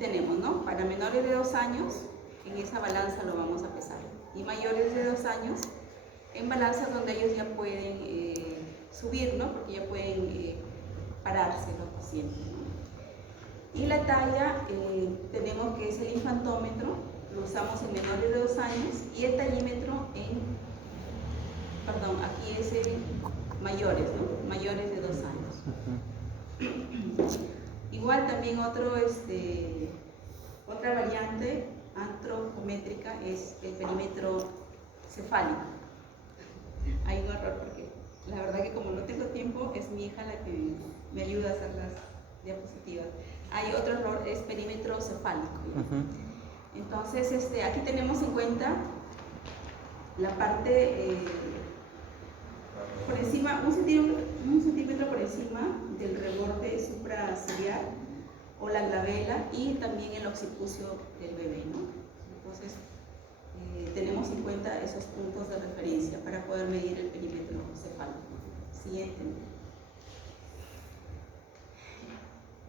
tenemos, ¿no? Para menores de 2 años, en esa balanza lo vamos a pesar. Y mayores de 2 años, en balanzas donde ellos ya pueden subir, ¿no? Porque ya pueden pararse los pacientes, ¿no? Y la talla, tenemos que es el infantómetro, lo usamos en menores de 2 años, y el tallímetro aquí es en mayores, ¿no? Mayores de 2 años. Igual también otra variante antropométrica es el perímetro cefálico. Hay un error porque la verdad que como no tengo tiempo, es mi hija la que me ayuda a hacer las diapositivas. Hay otro error, es perímetro cefálico. Entonces, aquí tenemos en cuenta la parte por encima, un centímetro por encima del reborde supraciliar o la glabela, y también el occipucio del bebé, ¿no? Entonces, tenemos en cuenta esos puntos de referencia para poder medir el perímetro cefálico. Siguiente.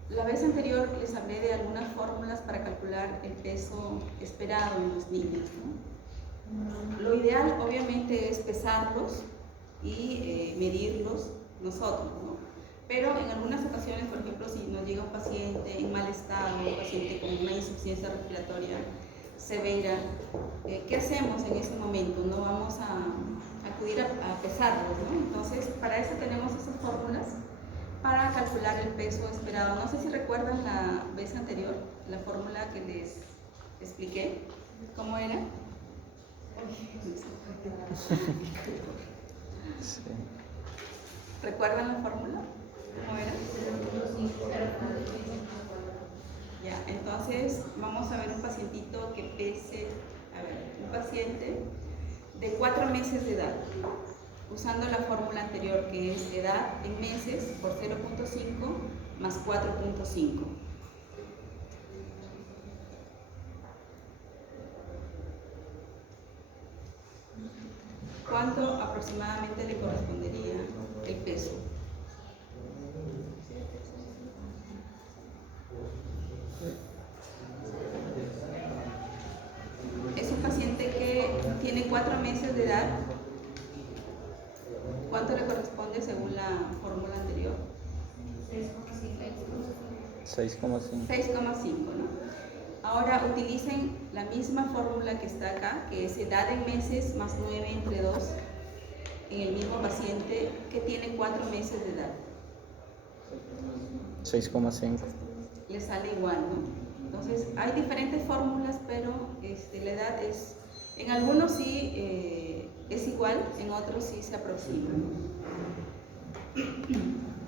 La vez anterior les hablé de algunas fórmulas para calcular el peso esperado en los niños, ¿no? Lo ideal, obviamente, es pesarlos y medirlos nosotros, ¿no? Pero en algunas ocasiones, por ejemplo, si nos llega un paciente en mal estado, un paciente con una insuficiencia respiratoria severa, ¿qué hacemos en ese momento? No vamos a acudir a pesarlos, ¿no? Entonces, para eso tenemos esas fórmulas para calcular el peso esperado. No sé si recuerdan la vez anterior, la fórmula que les expliqué. ¿Cómo era? Sí. ¿Recuerdan la fórmula? ¿Cómo era? Ya, entonces vamos a ver un pacientito que pese, un paciente de 4 meses de edad, usando la fórmula anterior, que es edad en meses por 0.5 más 4.5. ¿Cuánto aproximadamente le correspondería el peso? Es un paciente que tiene 4 meses de edad. ¿Cuánto le corresponde según la fórmula anterior? 6,5. 6,5, ¿no? Ahora utilicen la misma fórmula que está acá, que es edad en meses más 9 entre 2, en el mismo paciente que tiene 4 meses de edad. 6,5. Le sale igual, ¿no? Entonces, hay diferentes fórmulas, pero la edad es, en algunos sí es igual, en otros sí se aproxima.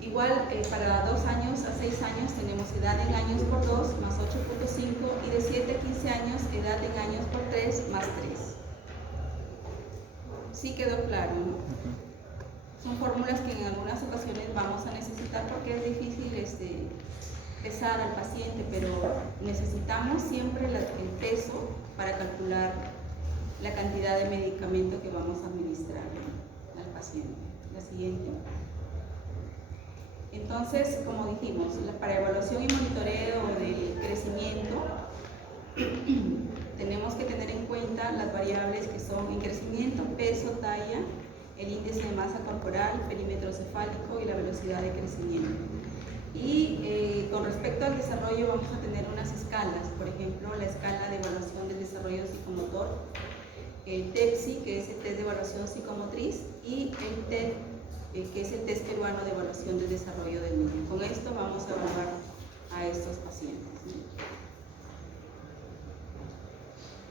Igual, para 2 años a 6 años tenemos edad en años por 2 más 8.5, y de 7 a 15 años edad en años por 3 más 3. ¿Sí quedó claro, no? Son fórmulas que en algunas ocasiones vamos a necesitar porque es difícil pesar al paciente, pero necesitamos siempre el peso para calcular la cantidad de medicamento que vamos a administrar al paciente. La siguiente. Entonces, como dijimos, para evaluación y monitoreo del crecimiento, tenemos que tener en cuenta las variables que son el crecimiento, peso, talla, el índice de masa corporal, perímetro cefálico y la velocidad de crecimiento. Y con respecto al desarrollo vamos a tener unas escalas, por ejemplo, la escala de evaluación del desarrollo psicomotor, el TEPSI, que es el test de evaluación psicomotriz, y el TED, que es el test peruano de evaluación del desarrollo del niño. Con esto vamos a evaluar a estos pacientes.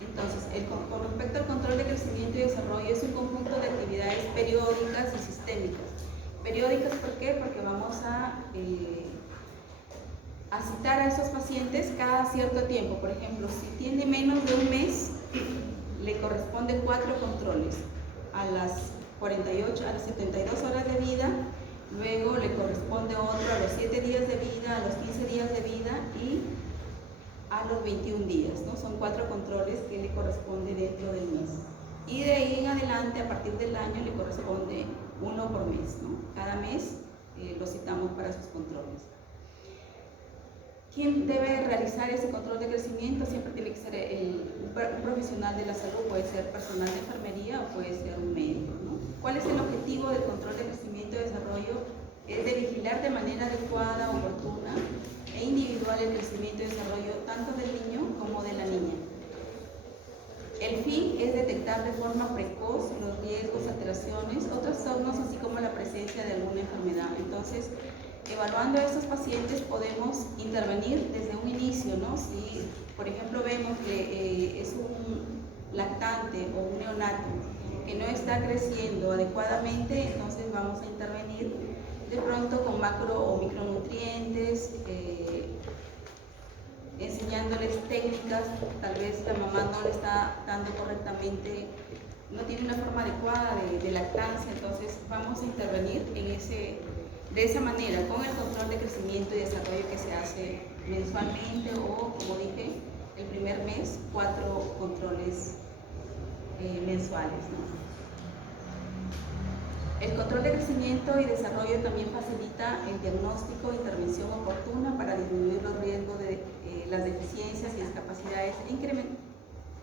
Entonces, con respecto al control de crecimiento y desarrollo, es un conjunto de actividades periódicas y sistémicas. Periódicas, ¿por qué? Porque vamos a citar a esos pacientes cada cierto tiempo. Por ejemplo, si tiene menos de un mes, le corresponden 4 controles. A las 48, a las 72 horas de vida, luego le corresponde otro a los 7 días de vida, a los 15 días de vida y a los 21 días, ¿no? Son 4 controles que le corresponde dentro del mes. Y de ahí en adelante, a partir del año, le corresponde 1 por mes, ¿no? Cada mes lo citamos para sus controles. ¿Quién debe realizar ese control de crecimiento? Siempre tiene que ser un profesional de la salud, puede ser personal de enfermería o puede ser un médico, ¿no? ¿Cuál es el objetivo del control de crecimiento y desarrollo? Es de vigilar de manera adecuada, oportuna e individual el crecimiento y desarrollo tanto del niño como de la niña. El fin es detectar de forma precoz los riesgos, alteraciones o trastornos, así como la presencia de alguna enfermedad. Entonces, evaluando a estos pacientes podemos intervenir desde un inicio, ¿no? Si, por ejemplo, vemos que es un lactante o un neonato que no está creciendo adecuadamente, entonces vamos a intervenir de pronto con macro o micronutrientes, enseñándoles técnicas. Tal vez la mamá no le está dando correctamente, no tiene una forma adecuada de lactancia, entonces vamos a intervenir de esa manera, con el control de crecimiento y desarrollo que se hace mensualmente o, como dije, el primer mes, 4 controles mensuales, ¿no? El control de crecimiento y desarrollo también facilita el diagnóstico e intervención oportuna para disminuir los riesgos de las deficiencias y discapacidades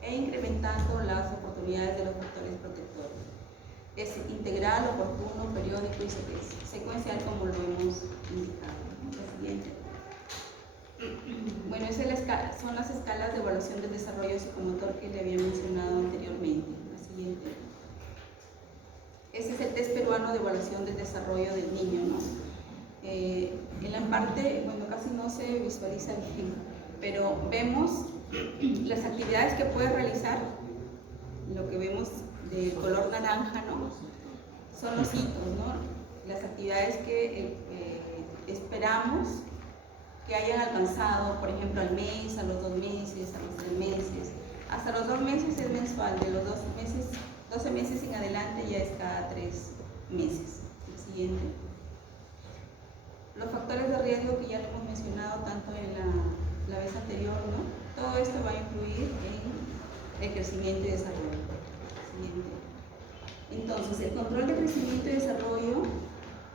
e incrementando las oportunidades de los factores protectores. Es integral, oportuno, periódico y secuencial, como lo hemos indicado. La siguiente. Bueno, son las escalas de evaluación del desarrollo psicomotor que le había mencionado anteriormente. La siguiente. Ese es el test peruano de evaluación del desarrollo del niño, ¿no? En la parte, bueno, casi no se visualiza bien, pero vemos las actividades que puede realizar, lo que vemos de color naranja, ¿no? Son los hitos, ¿no? Las actividades que esperamos que hayan alcanzado, por ejemplo, al mes, a los 2 meses, a los 3 meses. Hasta los 2 meses es mensual, de los 12 meses en adelante ya es cada 3 meses. El siguiente. Los factores de riesgo que ya lo hemos mencionado tanto en la vez anterior, ¿no? Todo esto va a influir en el crecimiento y desarrollo. Siguiente. Entonces, el control de crecimiento y desarrollo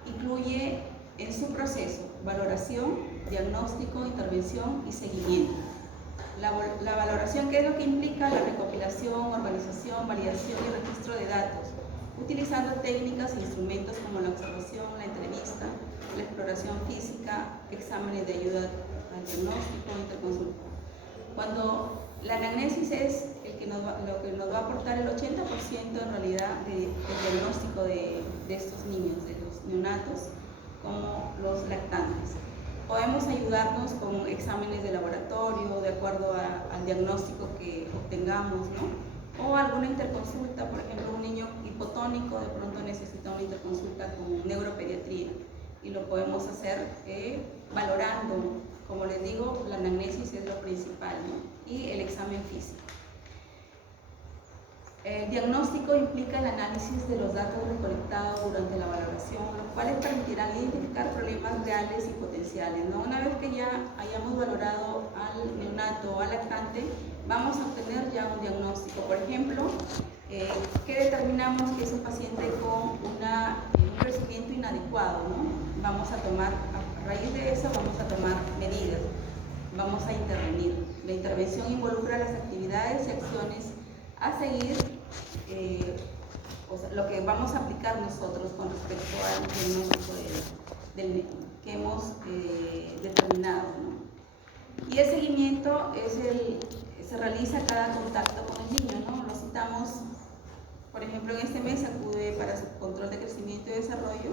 incluye en su proceso valoración, diagnóstico, intervención y seguimiento. La valoración, ¿qué es lo que implica? La recopilación, organización, validación y registro de datos, utilizando técnicas e instrumentos como la observación, la entrevista, la exploración física, exámenes de ayuda al diagnóstico, interconsulta. Cuando la anamnesis es lo que nos va a aportar el 80% en realidad del diagnóstico de estos niños, de los neonatos, como los lactantes. Podemos ayudarnos con exámenes de laboratorio, de acuerdo al diagnóstico que obtengamos, ¿no? O alguna interconsulta, por ejemplo, un niño hipotónico de pronto necesita una interconsulta con neuropediatría y lo podemos hacer valorando, como les digo, la anamnesis es lo principal, ¿no? Y el examen físico. El diagnóstico implica el análisis de los datos recolectados durante la valoración, los cuales permitirán identificar problemas reales y potenciales, ¿no? Una vez que ya hayamos valorado al neonato o al lactante, vamos a obtener ya un diagnóstico. Por ejemplo, ¿qué determinamos? Que es un paciente con un crecimiento inadecuado, ¿no? Vamos a tomar, a raíz de eso, vamos a tomar medidas, vamos a intervenir. La intervención involucra las actividades y acciones a seguir, o sea, lo que vamos a aplicar nosotros con respecto al diagnóstico que hemos determinado, ¿no? Y el seguimiento se realiza cada contacto con el niño, ¿no? Lo citamos, por ejemplo, en este mes acude para su control de crecimiento y desarrollo,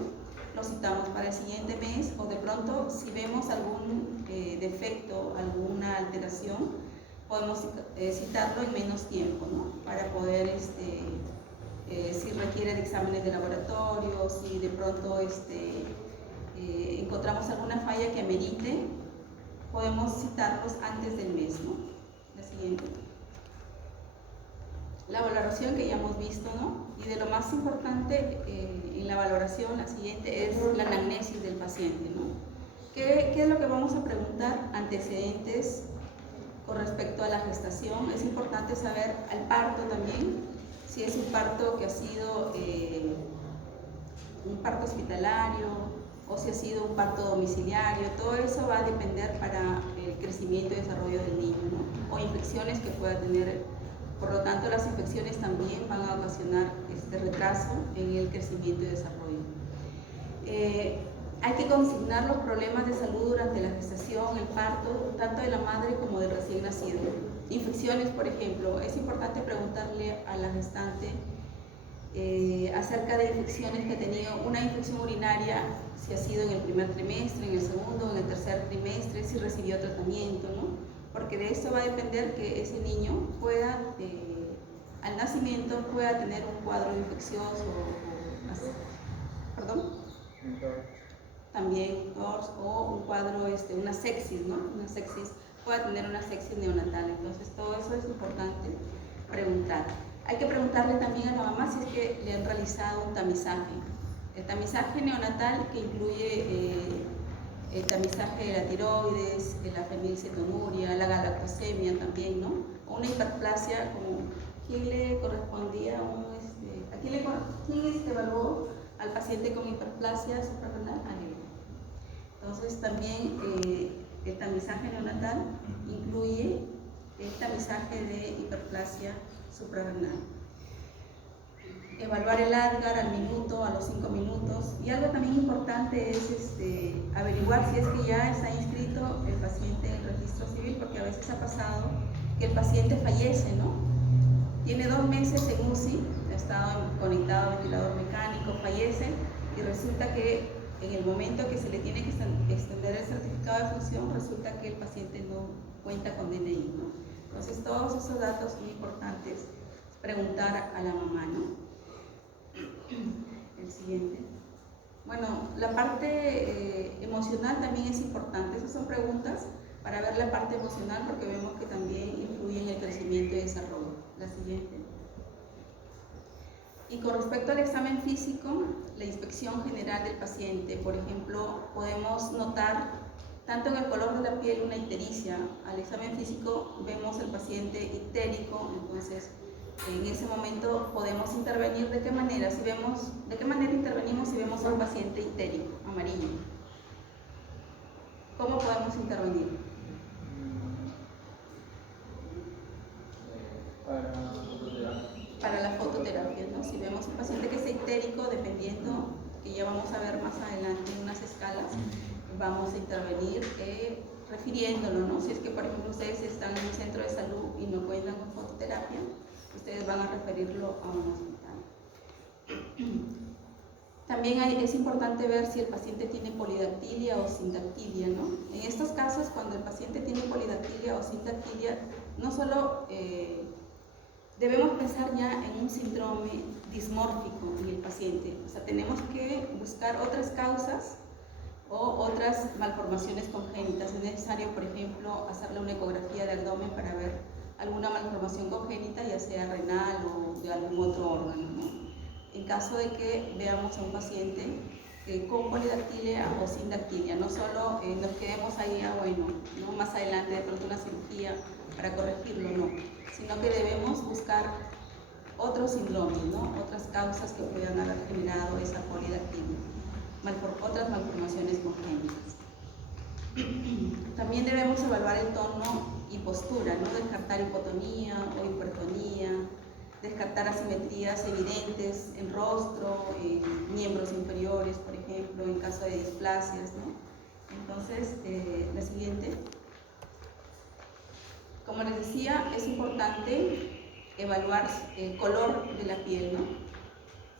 lo citamos para el siguiente mes, o de pronto si vemos algún defecto, alguna alteración, podemos citarlo en menos tiempo, ¿no? Para poder, si requiere de exámenes de laboratorio, si de pronto encontramos alguna falla que amerite, podemos citarlos antes del mes, ¿no? La siguiente. La valoración que ya hemos visto, ¿no? Y de lo más importante en la valoración, la siguiente, es la anamnesis del paciente, ¿no? ¿Qué es lo que vamos a preguntar? Antecedentes con respecto a la gestación. Es importante saber al parto también, si es un parto que ha sido un parto hospitalario o si ha sido un parto domiciliario. Todo eso va a depender para el crecimiento y desarrollo del niño, ¿no? O infecciones que pueda tener. Por lo tanto, las infecciones también van a ocasionar retraso en el crecimiento y desarrollo. Hay que consignar los problemas de salud durante la gestación, el parto, tanto de la madre como del recién nacido. Infecciones, por ejemplo, es importante preguntarle a la gestante acerca de infecciones que ha tenido, una infección urinaria, si ha sido en el primer trimestre, en el segundo, en el tercer trimestre, si recibió tratamiento, ¿no? Porque de esto va a depender que ese niño pueda, al nacimiento, pueda tener un cuadro infeccioso también o un cuadro, una sepsis, ¿no? Una sepsis, pueda tener una sepsis neonatal. Entonces todo eso es importante preguntar. Hay que preguntarle también a la mamá si es que le han realizado un tamizaje. El tamizaje neonatal, que incluye el tamizaje de la tiroides, de la fenilcetonuria, la galactosemia también, ¿no? O una hiperplasia, como ¿quién le correspondía? ¿Quién evaluó al paciente con hiperplasia suprarrenal? Entonces también el tamizaje neonatal incluye el tamizaje de hiperplasia suprarrenal. Evaluar el ADGAR al minuto, a los 5 minutos. Y algo también importante es averiguar si es que ya está inscrito el paciente en el registro civil, porque a veces ha pasado que el paciente fallece, ¿no? Tiene 2 meses en UCI, ha estado conectado a ventilador mecánico, fallece y resulta que en el momento que se le tiene que extender el certificado de función, resulta que el paciente no cuenta con DNI, ¿no? Entonces todos esos datos son importantes preguntar a la mamá, ¿no? El siguiente. Bueno, la parte emocional también es importante. Esas son preguntas para ver la parte emocional, porque vemos que también influye en el crecimiento y desarrollo. La siguiente. Y con respecto al examen físico, la inspección general del paciente, por ejemplo, podemos notar tanto en el color de la piel una ictericia. Al examen físico vemos el paciente ictérico, entonces en ese momento podemos intervenir. ¿De qué manera? ¿De qué manera intervenimos si vemos a un paciente ictérico, amarillo? ¿Cómo podemos intervenir? Para la fototerapia, ¿no? Si vemos un paciente que es ictérico, dependiendo, que ya vamos a ver más adelante en unas escalas, vamos a intervenir refiriéndolo, ¿no? Si es que, por ejemplo, ustedes están en un centro de salud y no cuentan con fototerapia, ustedes van a referirlo a un hospital. También es importante ver si el paciente tiene polidactilia o sindactilia, ¿no? En estos casos, cuando el paciente tiene polidactilia o sindactilia, no solo debemos pensar ya en un síndrome dismórfico en el paciente. O sea, tenemos que buscar otras causas o otras malformaciones congénitas. Es necesario, por ejemplo, hacerle una ecografía de abdomen para ver alguna malformación congénita, ya sea renal o de algún otro órgano, ¿no? En caso de que veamos a un paciente con polidactilia o sindactilia, no solo nos quedemos ahí, bueno, ¿no? Más adelante de pronto una cirugía para corregirlo, no, sino que debemos buscar otros síndromes, ¿no? Otras causas que puedan haber generado esa polidactilia, otras malformaciones congénitas. También debemos evaluar el tono y postura, ¿no? Descartar hipotonía o hipertonía, descartar asimetrías evidentes en rostro, en miembros inferiores, por ejemplo, en caso de displasias, ¿no? Entonces, la siguiente. Como les decía, es importante evaluar el color de la piel, ¿no?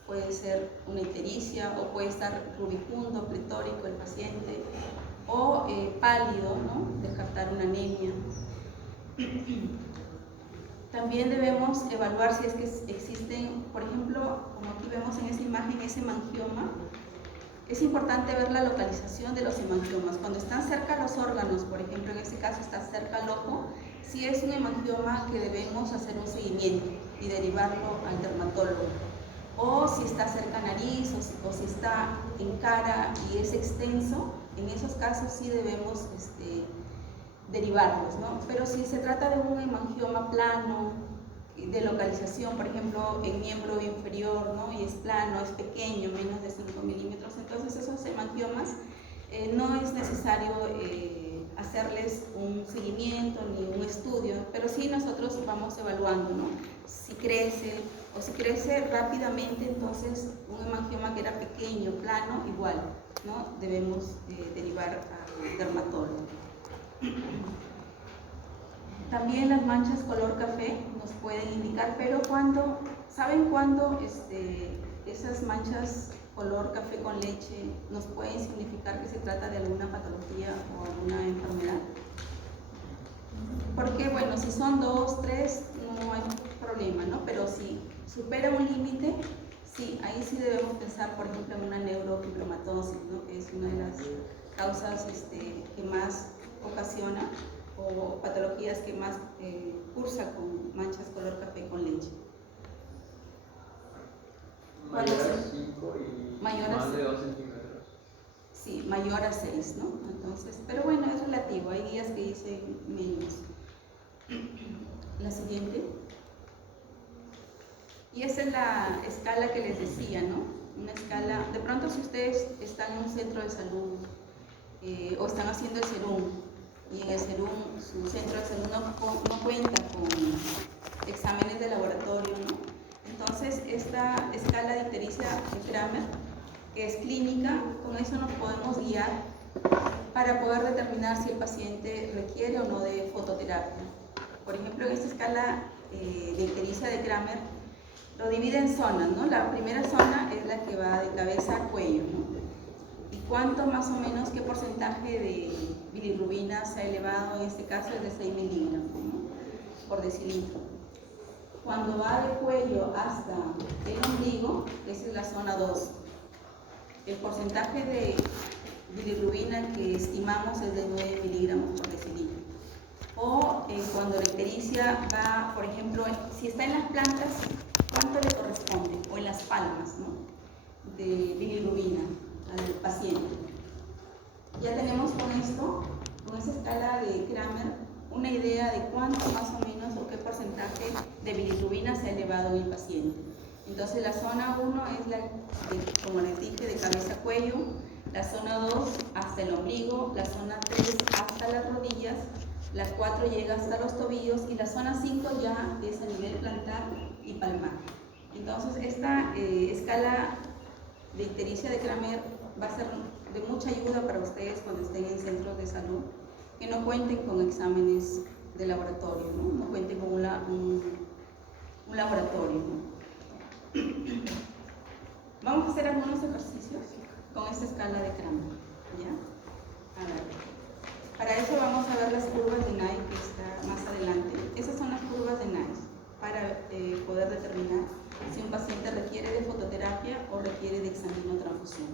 Puede ser una ictericia o puede estar rubicundo, pletórico el paciente, o pálido, ¿no? Descartar una anemia. También debemos evaluar si es que existen, por ejemplo, como aquí vemos en esta imagen, ese hemangioma. Es importante ver la localización de los hemangiomas. Cuando están cerca los órganos, por ejemplo, en este caso está cerca el ojo, si es un hemangioma que debemos hacer un seguimiento y derivarlo al dermatólogo. O si está cerca nariz o si está en cara y es extenso, en esos casos sí debemos derivarlos, ¿no? Pero si se trata de un hemangioma plano, de localización, por ejemplo, en miembro inferior, ¿no? Y es plano, es pequeño, menos de 5 milímetros, entonces esos hemangiomas no es necesario hacerles un seguimiento ni un estudio, pero sí nosotros vamos evaluando, ¿no? Si crece o si crece rápidamente, entonces un hemangioma que era pequeño, plano, igual, ¿no? Debemos derivar al dermatólogo. También las manchas color café nos pueden indicar, pero ¿saben cuándo esas manchas color café con leche nos pueden significar que se trata de alguna patología o alguna enfermedad? Porque bueno, si son 2, 3, no hay problema, ¿no? Pero si supera un límite, sí, ahí sí debemos pensar, por ejemplo, en una neurofibromatosis, ¿no? Que es una de las causas que más ocasiona, o patologías que más cursa con manchas color café con leche. Mayor a 5 y mayor más a de 2 centímetros. Sí, mayor a 6, ¿no? Entonces, pero bueno, es relativo, hay días que dicen menos. La siguiente. Y esa es la escala que les decía, ¿no? Una escala, de pronto si ustedes están en un centro de salud o están haciendo el serum, y en el serum su centro de salud no cuenta con exámenes de laboratorio, ¿no? Entonces esta escala de ictericia de Kramer, que es clínica, con eso nos podemos guiar para poder determinar si el paciente requiere o no de fototerapia. Por ejemplo, en esta escala de ictericia de Kramer lo divide en zonas, ¿no? La primera zona es la que va de cabeza a cuello, ¿no? ¿Y cuánto más o menos, qué porcentaje de bilirrubina se ha elevado? En este caso es de 6 miligramos, ¿no? Por decilitro. Cuando va de cuello hasta el ombligo, esa es la zona 2. El porcentaje de bilirrubina que estimamos es de 9 miligramos por decilitro. O cuando la ictericia va, por ejemplo, si está en las plantas, ¿cuánto le corresponde? O en las palmas, ¿no? De bilirrubina al paciente. Ya tenemos con esto, con esa escala de Kramer, una idea de cuánto más o menos o qué porcentaje de bilirrubina se ha elevado en el paciente. Entonces la zona 1 es la, como les dije, de cabeza a cuello, la zona 2 hasta el ombligo, la zona 3 hasta las rodillas, la 4 llega hasta los tobillos y la zona 5 ya es a nivel plantar y palmar. Entonces esta escala de ictericia de Kramer va a ser de mucha ayuda para ustedes cuando estén en centros de salud que no cuenten con exámenes de laboratorio, no cuenten con un laboratorio, ¿no? Vamos a hacer algunos ejercicios con esta escala de Kramer, ¿ya? A ver. Para eso vamos a ver las curvas de Nye que está más adelante. Esas son las curvas de Nye para poder determinar si un paciente requiere de fototerapia o requiere de examinotransfusión.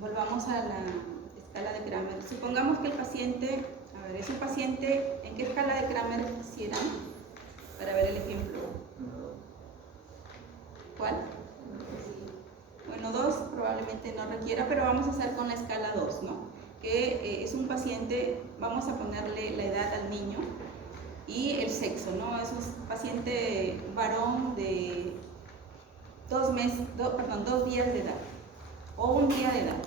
Volvamos a la escala de Kramer. Supongamos que el paciente, es un paciente, ¿en qué escala de Kramer quisieran? Para ver el ejemplo. ¿Cuál? Bueno, 2 probablemente no requiera, pero vamos a hacer con la escala 2, ¿no? Que es un paciente, vamos a ponerle la edad al niño y el sexo, ¿no? Es un paciente varón de 2 días de edad o un día de edad,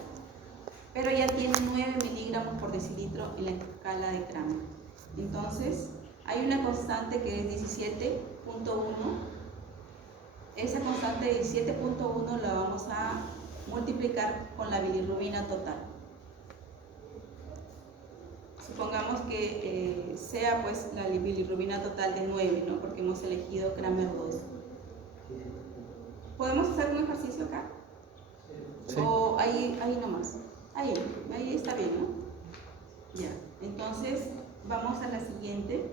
pero ya tiene 9 miligramos por decilitro en la escala de Kramer. Entonces, hay una constante que es 17.1. Esa constante de 17.1 la vamos a multiplicar con la bilirrubina total. Supongamos que sea pues la bilirrubina total de 9, ¿no? Porque hemos elegido Kramer 2. ¿Podemos hacer un ejercicio acá? Sí. O ahí nomás. Ahí está bien, ¿no? Ya. Entonces, vamos a la siguiente.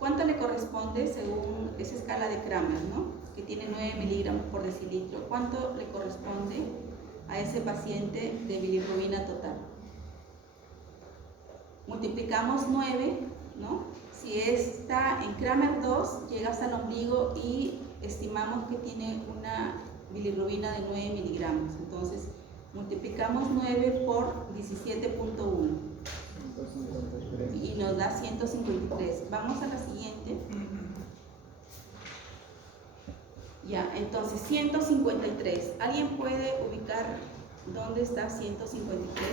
¿Cuánto le corresponde según esa escala de Kramer, ¿no? Que tiene 9 miligramos por decilitro? ¿Cuánto le corresponde a ese paciente de bilirrubina total? Multiplicamos 9, ¿no? Si está en Kramer 2, llega hasta el ombligo y estimamos que tiene una bilirrubina de 9 miligramos. Entonces, multiplicamos 9 por 17.1 y nos da 153. Vamos a la siguiente. Ya, entonces 153. ¿Alguien puede ubicar dónde está 153?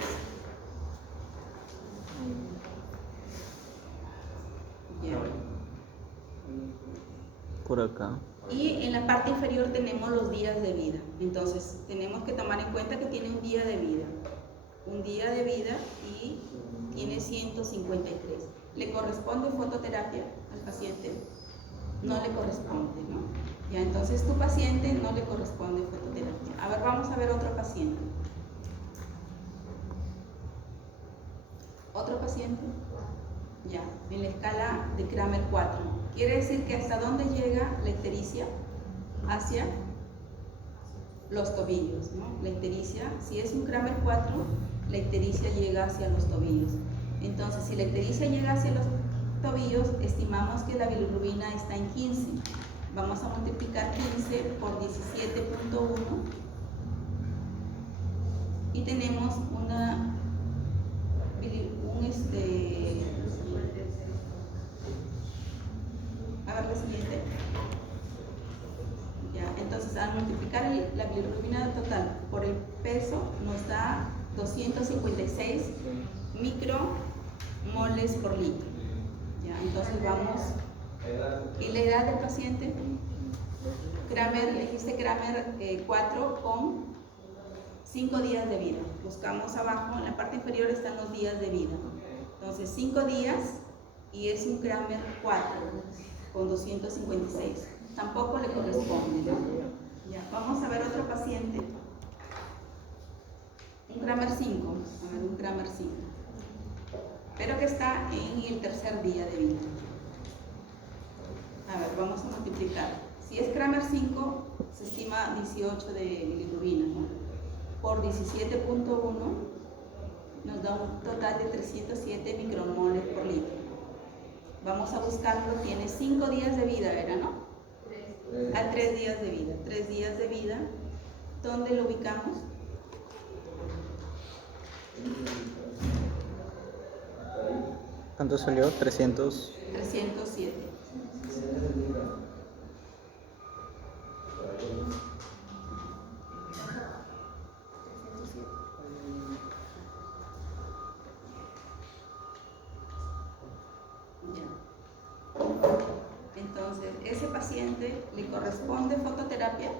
por acá. Y en la parte inferior tenemos los días de vida. Entonces, tenemos que tomar en cuenta que tiene un día de vida. Un día de vida y tiene 153. ¿Le corresponde fototerapia al paciente? No le corresponde, ¿no? Ya, entonces tu paciente no le corresponde fototerapia. A ver, vamos a ver otro paciente. ¿Otro paciente? Ya, en la escala de Kramer 4. Quiere decir que hasta dónde llega la ictericia, hacia los tobillos, ¿no? La ictericia, si es un Kramer 4, la ictericia llega hacia los tobillos. Entonces, si la ictericia llega hacia los tobillos, estimamos que la bilirrubina está en 15. Vamos a multiplicar 15 por 17.1 y tenemos a ver la siguiente. Ya, entonces al multiplicar la bilirrubina total por el peso nos da 256 micromoles por litro. Ya, entonces vamos. ¿Y la edad del paciente? Kramer, le dijiste Kramer 4 con 5 días de vida. Buscamos abajo, en la parte inferior están los días de vida. Entonces 5 días y es un Kramer 4 con 256. Tampoco le corresponde, ¿no? Ya, vamos a ver otro paciente. Un Kramer 5. A ver, un Kramer 5. Pero que está en el tercer día de vida. A ver, vamos a multiplicar. Si es Kramer 5, se estima 18 de bilirrubina, ¿no? Por 17.1 nos da un total de 307 micromoles por litro. Vamos a buscarlo, tiene 5 días de vida, ¿verdad, no? A 3 días de vida. 3 días de vida. ¿Dónde lo ubicamos? ¿Cuánto salió? 300. 307. Entonces, ¿ese paciente le corresponde fototerapia?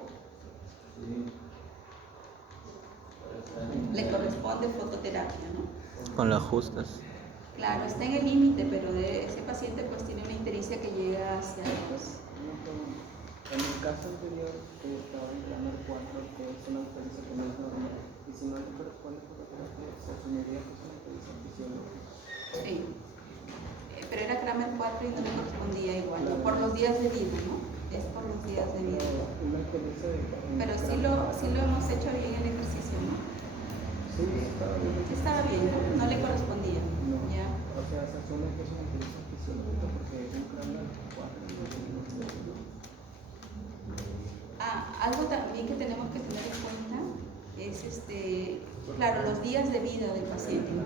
Le corresponde fototerapia, ¿no? Con las justas. Claro, está en el límite, pero de ese paciente pues tiene una ictericia que llega hacia pues, en el caso anterior que estaba en Kramer 4, que es una ictericia que no es normal, y si no le corresponde fototerapia, se asumiría que es una ictericia fisiológica. sí. Pero era Kramer 4 y no le correspondía igual, por los días de vida, ¿no? Es por los días de vida. Una ictericia de Pero sí lo hemos hecho bien el ejercicio, ¿no? Sí, estaba bien. Estaba bien, no le correspondía. No. ¿Ya? O sea, se asume que es una ictericia fisiológica porque es un Kramer 4. Algo también que tenemos que tener en cuenta es, claro, los días de vida del paciente, ¿no?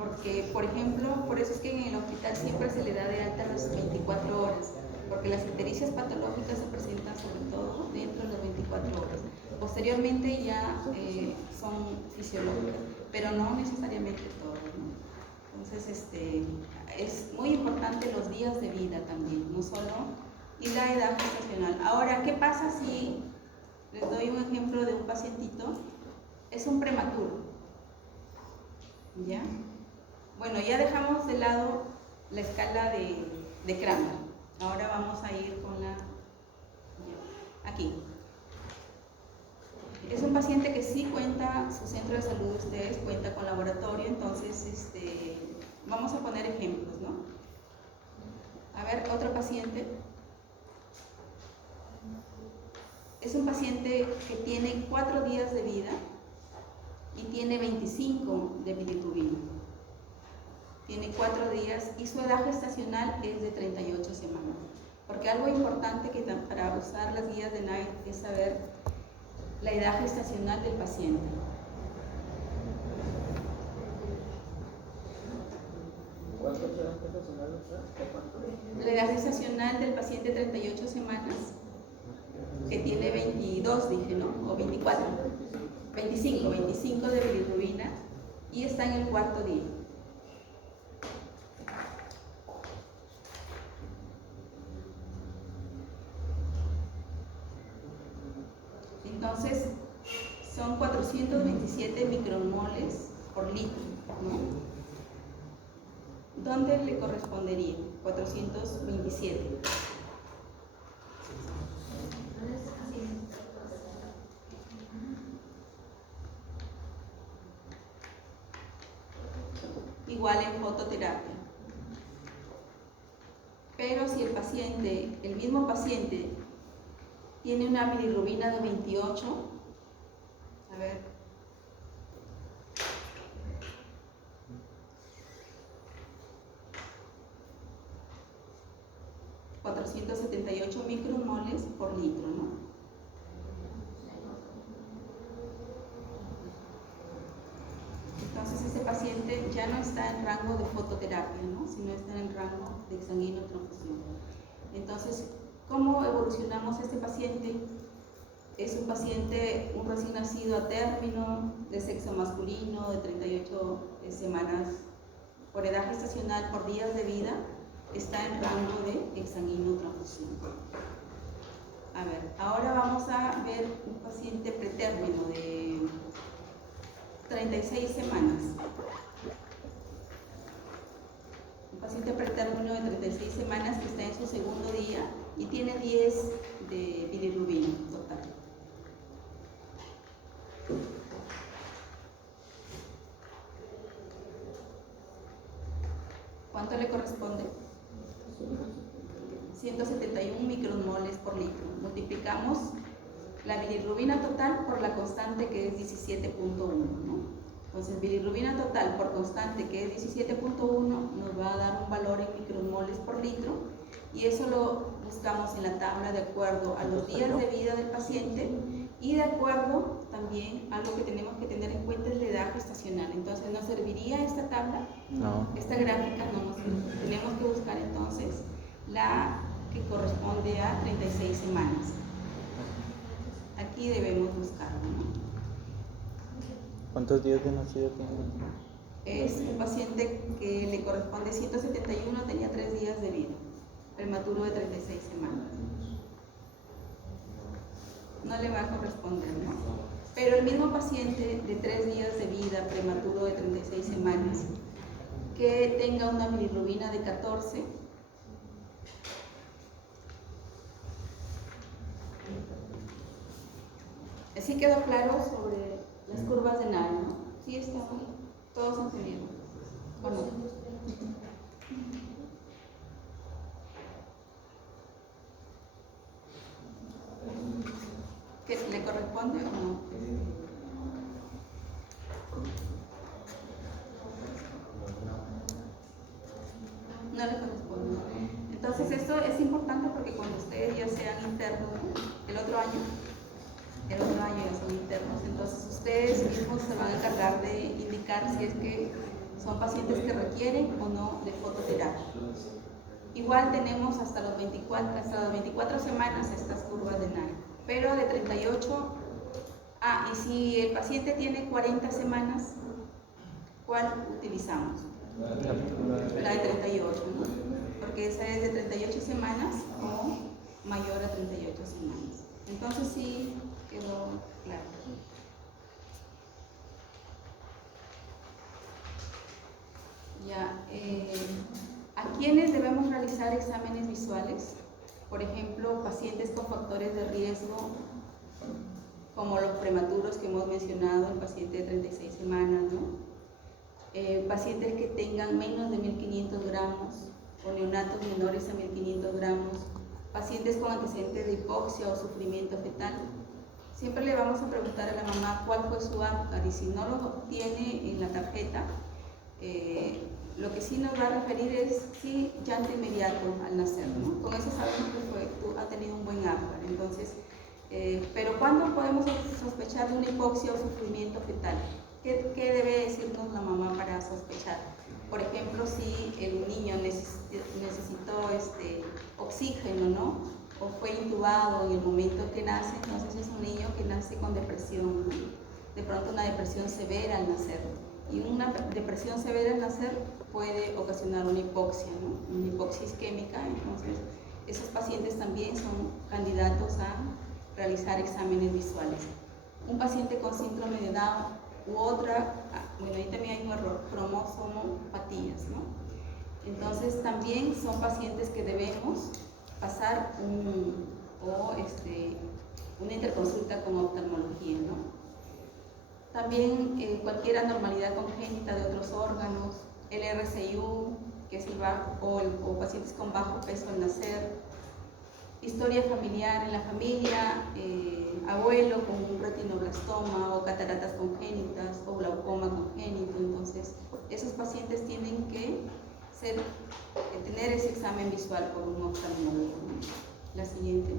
Porque, por ejemplo, por eso es que en el hospital siempre se le da de alta las 24 horas, porque las ictericias patológicas se presentan sobre todo dentro de las 24 horas. Posteriormente ya son fisiológicas, pero no necesariamente todas, ¿no? Entonces, es muy importante los días de vida también, no solo, y la edad gestacional. Ahora, ¿qué pasa si, les doy un ejemplo de un pacientito, es un prematuro? ¿Ya? Bueno, ya dejamos de lado la escala de Kramer. Ahora vamos a ir con la... Aquí. Es un paciente que sí cuenta, su centro de salud de ustedes cuenta con laboratorio, entonces vamos a poner ejemplos, ¿no? A ver, otro paciente. Es un paciente que tiene 4 días de vida y tiene 25 de bilirrubina. Tiene 4 días y su edad gestacional es de 38 semanas. Porque algo importante que para usar las guías de NICE es saber la edad gestacional del paciente. ¿Cuánto es la edad gestacional? La edad gestacional del paciente 38 semanas, que tiene 22, dije, ¿no? O 24. 25 de bilirrubina y está en el 4.º día. Entonces, son 427 micromoles por litro, ¿no? ¿Dónde le correspondería? 427. Igual en fototerapia. Pero si el mismo paciente, tiene una bilirrubina de 28, a ver, ...478 micromoles por litro, ¿no? Entonces ese paciente ya no está en rango de fototerapia, ¿no? Sino está en rango de exsanguinotransfusión. Entonces, ¿cómo evolucionamos este paciente? Es un paciente, un recién nacido a término, de sexo masculino, de 38 semanas, por edad gestacional, por días de vida, está en rango de exsanguinotransfusión. A ver, ahora vamos a ver un paciente pretérmino de 36 semanas. Un paciente pretérmino de 36 semanas que está en su segundo día y tiene 10 de bilirrubina total. ¿Cuánto le corresponde? 171 micromoles por litro. Multiplicamos la bilirrubina total por la constante, que es 17.1, ¿no? Entonces, bilirrubina total por constante, que es 17.1, nos va a dar un valor en micromoles por litro, y eso lo buscamos en la tabla de acuerdo a los días de vida del paciente y de acuerdo también a lo que tenemos que tener en cuenta es la edad gestacional. Entonces, ¿nos serviría esta tabla? No. Esta gráfica no nos sirve. Tenemos que buscar entonces la que corresponde a 36 semanas. Aquí debemos buscarlo, ¿no? ¿Cuántos días de nacido tiene? Es un paciente que le corresponde 171, tenía 3 días de vida, prematuro de 36 semanas. No le va a corresponder, ¿no? Pero el mismo paciente de 3 días de vida, prematuro de 36 semanas, que tenga una bilirrubina de 14, ¿sí quedó claro sobre las curvas de Nahl, no? Sí, está bien. Todos entendieron. ¿O no? ¿Que le corresponde o no? No le corresponde. Entonces esto es importante porque cuando ustedes ya sean internos, ¿no? El otro año ya son internos, entonces ustedes mismos se van a encargar de indicar si es que son pacientes que requieren o no de fototerapia. Igual tenemos hasta las 24 semanas estas curvas de Nahl, pero de 38, y si el paciente tiene 40 semanas, ¿cuál utilizamos? La de 38, ¿no? Porque esa es de 38 semanas o mayor a 38 semanas. Entonces sí quedó claro. Ya, ¿a quiénes debemos realizar exámenes visuales? Por ejemplo, pacientes con factores de riesgo, como los prematuros que hemos mencionado, el paciente de 36 semanas, ¿no? Pacientes que tengan menos de 1500 gramos o neonatos menores a 1500 gramos, pacientes con antecedentes de hipoxia o sufrimiento fetal. Siempre le vamos a preguntar a la mamá cuál fue su APGAR, y si no lo tiene en la tarjeta, lo que sí nos va a referir es si llanto inmediato al nacer, ¿no? Con eso sabemos que ha tenido un buen APGAR. Entonces, pero ¿cuándo podemos sospechar de una hipoxia o sufrimiento fetal? ¿Qué debe decirnos la mamá para sospechar? Por ejemplo, si el niño necesitó oxígeno, ¿no? O fue intubado en el momento que nace, entonces es un niño que nace con depresión, ¿no? De pronto una depresión severa al nacer. Y una depresión severa al nacer puede ocasionar una hipoxia, ¿no? Una hipoxia isquémica. Entonces, esos pacientes también son candidatos a realizar exámenes visuales. Un paciente con síndrome de Down u otra, bueno, ahí también hay un error, cromosomopatías, ¿no? Entonces también son pacientes que debemos pasar una interconsulta con oftalmología, ¿no? También cualquier anormalidad congénita de otros órganos, el RCIU, que es el bajo, o pacientes con bajo peso al nacer, historia familiar en la familia, abuelo con un retinoblastoma o cataratas congénitas o glaucoma congénito. Entonces, esos pacientes tienen que tener ese examen visual por un oftalmólogo. La siguiente.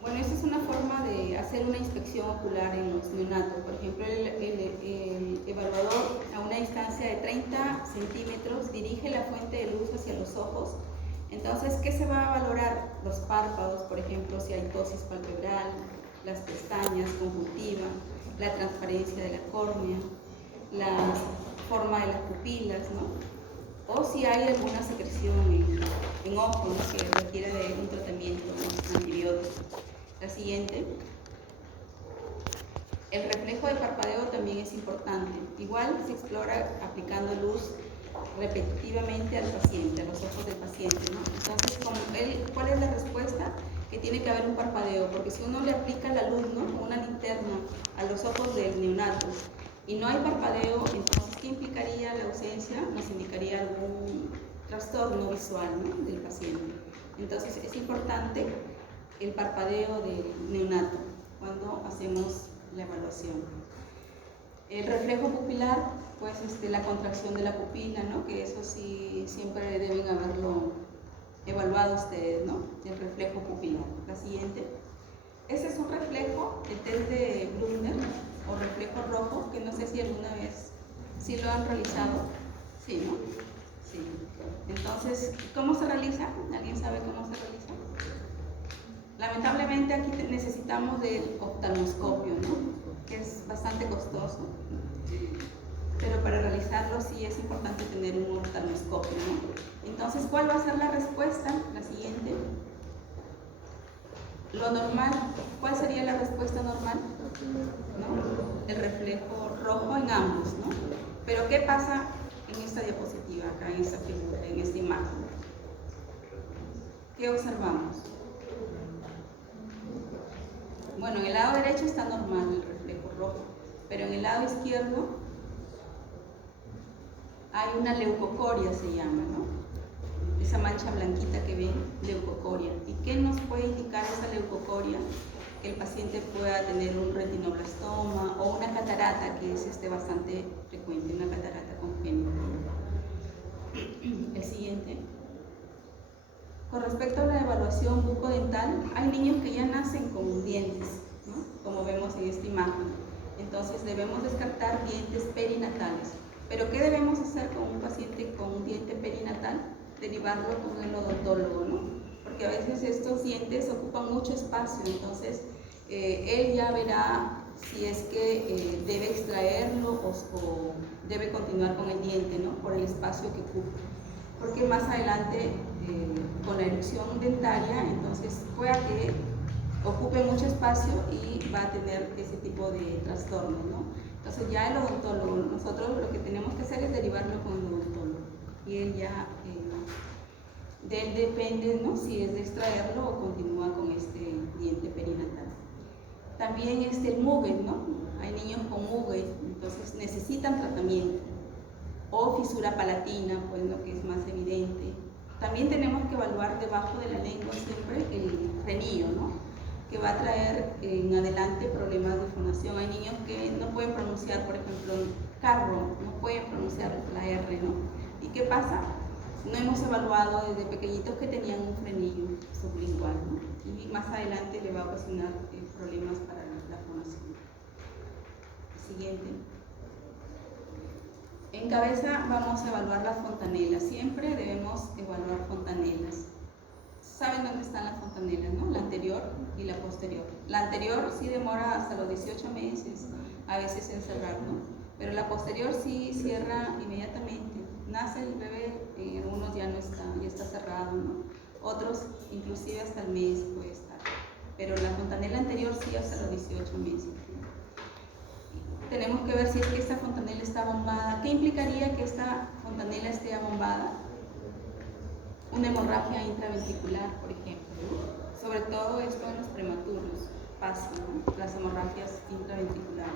Bueno, esta es una forma de hacer una inspección ocular en los neonatos. Por ejemplo, el evaluador a una distancia de 30 centímetros dirige la fuente de luz hacia los ojos. Entonces, ¿qué se va a valorar? Los párpados, por ejemplo, si hay ptosis palpebral, las pestañas, conjuntiva, la transparencia de la córnea, la forma de las pupilas, ¿no? O si hay alguna secreción en ojos, ¿no?, que requiere de un tratamiento, ¿no?, antibiótico. La siguiente. El reflejo de parpadeo también es importante. Igual se explora aplicando luz repetitivamente al paciente, a los ojos del paciente, ¿no? Entonces, ¿cuál es la respuesta? Que tiene que haber un parpadeo, porque si uno le aplica la luz, ¿no?, con una linterna a los ojos del neonato y no hay parpadeo, entonces, ¿qué implicaría la ausencia? Nos indicaría algún trastorno visual, ¿no?, del paciente. Entonces, es importante el parpadeo del neonato cuando hacemos la evaluación. El reflejo pupilar, pues la contracción de la pupila, ¿no?, que eso sí siempre deben haberlo evaluado ustedes, ¿no?, el reflejo pupilar. La siguiente. Este es un reflejo, el test de Brunner o reflejo rojo, que no sé si alguna vez sí lo han realizado. Sí, ¿no? Sí. Entonces, ¿cómo se realiza? ¿Alguien sabe cómo se realiza? Lamentablemente aquí necesitamos del oftalmoscopio, ¿no?, que es bastante costoso, pero para realizarlo sí es importante tener un oftalmoscopio, ¿no? Entonces, ¿cuál va a ser la respuesta? La siguiente. Lo normal, ¿cuál sería la respuesta normal? ¿No? El reflejo rojo en ambos, ¿no? Pero ¿qué pasa en esta diapositiva, acá en esta figura, en esta imagen? ¿Qué observamos? Bueno, en el lado derecho está normal el reflejo rojo, pero en el lado izquierdo hay una leucocoria, se llama, ¿no? Esa mancha blanquita que ven, leucocoria. ¿Y qué nos puede indicar esa leucocoria? Que el paciente pueda tener un retinoblastoma o una catarata, que es bastante frecuente, una catarata congénita. El siguiente. Con respecto a la evaluación bucodental, hay niños que ya nacen con dientes, ¿no?, como vemos en esta imagen. Entonces debemos descartar dientes perinatales. ¿Pero qué debemos hacer con un paciente con un diente perinatal? Derivarlo con el odontólogo, ¿no? Porque a veces estos dientes ocupan mucho espacio, entonces él ya verá si es que debe extraerlo o debe continuar con el diente, ¿no?, por el espacio que ocupa. Porque más adelante, con la erupción dentaria, entonces pueda que ocupe mucho espacio y va a tener ese tipo de trastorno, ¿no? Entonces ya el odontólogo, nosotros lo que tenemos que hacer es derivarlo con el odontólogo y él ya, de él depende, ¿no?, si es de extraerlo o continúa con este diente perinatal. También el mugue, ¿no? Hay niños con mugue, entonces necesitan tratamiento. O fisura palatina, pues lo que es más evidente. También tenemos que evaluar debajo de la lengua siempre el frenillo, ¿no?, que va a traer en adelante problemas de fonación. Hay niños que no pueden pronunciar, por ejemplo, carro, no pueden pronunciar la R, ¿no? ¿Y qué pasa? No hemos evaluado desde pequeñitos que tenían un frenillo sublingual, ¿no?, y más adelante le va a ocasionar problemas para la fonación. Siguiente. En cabeza vamos a evaluar las fontanelas. Siempre debemos evaluar fontanelas. ¿Saben dónde están las fontanelas, no? La anterior y la posterior. La anterior sí demora hasta los 18 meses, a veces en cerrar, ¿no? Pero la posterior sí cierra inmediatamente. Nace el bebé, algunos ya no está, ya está cerrado, ¿no? otros inclusive hasta el mes puede estar, pero la fontanela anterior sí hasta los 18 meses. Tenemos que ver si es que esta fontanela está bombada. ¿Qué implicaría que esta fontanela esté abombada? Una hemorragia intraventricular, por ejemplo, ¿no? Sobre todo esto en los prematuros pasa, ¿no? Las hemorragias intraventriculares.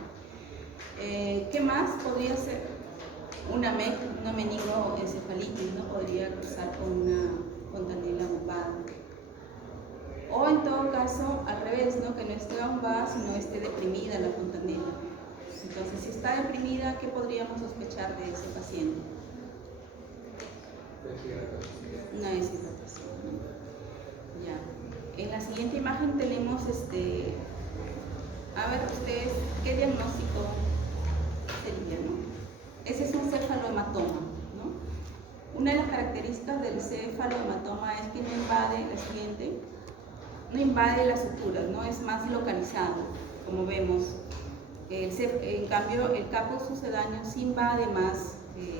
¿Qué más podría ser? Una meningoencefalitis, ¿no? Podría cruzar con una fontanela bombada. O en todo caso, al revés, ¿no? Que no esté bombada, sino esté deprimida la fontanela. Entonces, si está deprimida, ¿qué podríamos sospechar de ese paciente? Una deshidratación. Ya. En la siguiente imagen tenemos a ver ustedes qué diagnóstico sería, ¿no? Ese es un cefalohematoma, ¿no? Una de las características del cefalohematoma es que no invade las suturas, ¿no? Es más localizado, como vemos. En cambio, el caput sucedáneo sí invade más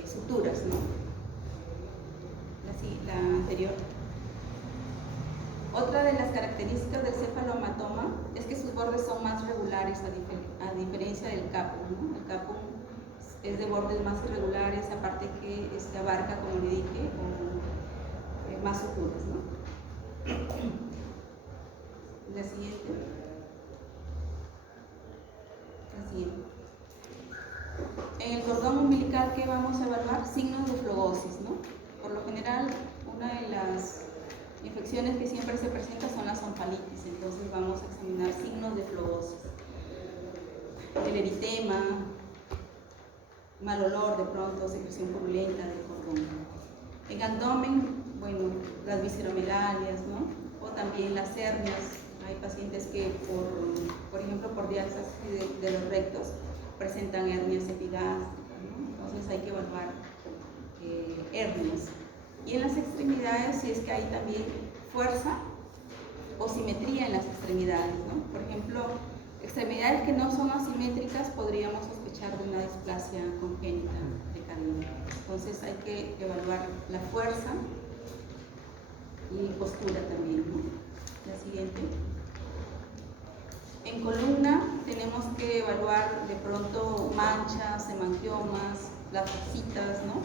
suturas, ¿no? La anterior. Otra de las características del cefalohematoma es que sus bordes son más regulares a diferencia del caput, ¿no? El caput es de bordes más irregulares, aparte que abarca, como le dije, más suturas, ¿no? La siguiente. En el cordón umbilical, ¿qué vamos a evaluar? Signos de flogosis, ¿no? Por lo general, una de las infecciones que siempre se presenta son las ompalitis, entonces vamos a examinar signos de flogosis. El eritema, mal olor de pronto, secreción purulenta del cordón. En abdomen, bueno, las visceromelalias, ¿no? O también las hernias. Hay pacientes que, por ejemplo, por diástasis de los rectos, presentan hernias epigásticas, ¿no? Entonces hay que evaluar hernias. Y en las extremidades, si es que hay también fuerza o simetría en las extremidades, ¿no? Por ejemplo, extremidades que no son asimétricas podríamos sospechar de una displasia congénita de cadera. Entonces hay que evaluar la fuerza y postura también, ¿no? La siguiente. En columna tenemos que evaluar de pronto manchas, hemangiomas, las fositas, ¿no?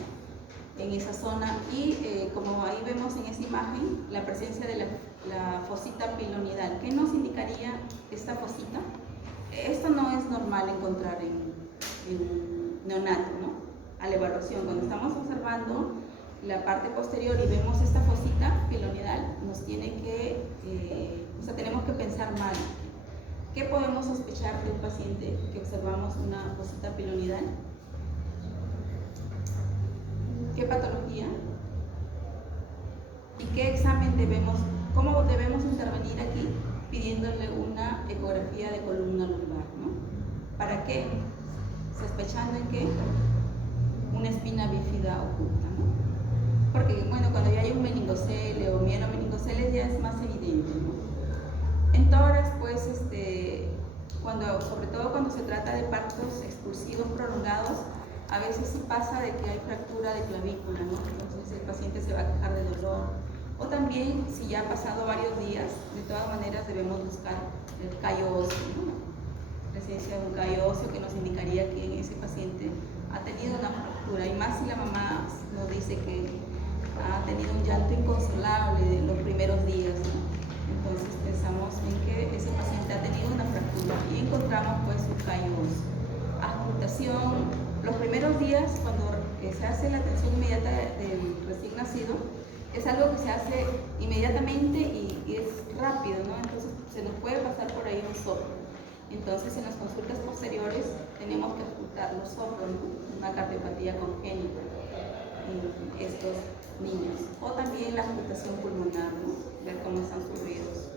En esa zona y como ahí vemos en esta imagen la presencia de la fosita pilonidal. ¿Qué nos indicaría esta fosita? Esto no es normal encontrar en un neonato, ¿no? A la evaluación, cuando estamos observando la parte posterior y vemos esta fosita pilonidal, nos tiene que, tenemos que pensar mal. ¿Qué podemos sospechar de un paciente que observamos una fosita pilonidal? ¿Qué patología? ¿Y qué examen cómo debemos intervenir aquí? Pidiéndole una ecografía de columna lumbar, ¿no? ¿Para qué? Sospechando en qué? Una espina bífida oculta, ¿no? Porque, bueno, cuando ya hay un meningocele o mielomeningocele ya es más evidente, ¿no? En tórax, pues, sobre todo cuando se trata de partos expulsivos prolongados, a veces sí pasa de que hay fractura de clavícula, ¿no? Entonces el paciente se va a quejar de dolor. O también, si ya ha pasado varios días, de todas maneras debemos buscar el callo óseo, ¿no? Presencia de un callo óseo que nos indicaría que ese paciente ha tenido una fractura. Y más si la mamá nos dice que ha tenido un llanto inconsolable de los primeros días, ¿no? Entonces pensamos en que ese paciente ha tenido una fractura y encontramos pues un callo óseo. Adjuntación. Los primeros días, cuando se hace la atención inmediata del recién nacido, es algo que se hace inmediatamente y es rápido, ¿no? Entonces se nos puede pasar por ahí un soplo. Entonces en las consultas posteriores tenemos que adjuntar los soplos, ¿no? Una cardiopatía congénita en estos niños. O también la adjuntación pulmonar, ¿no? Ver cómo están sus ruidos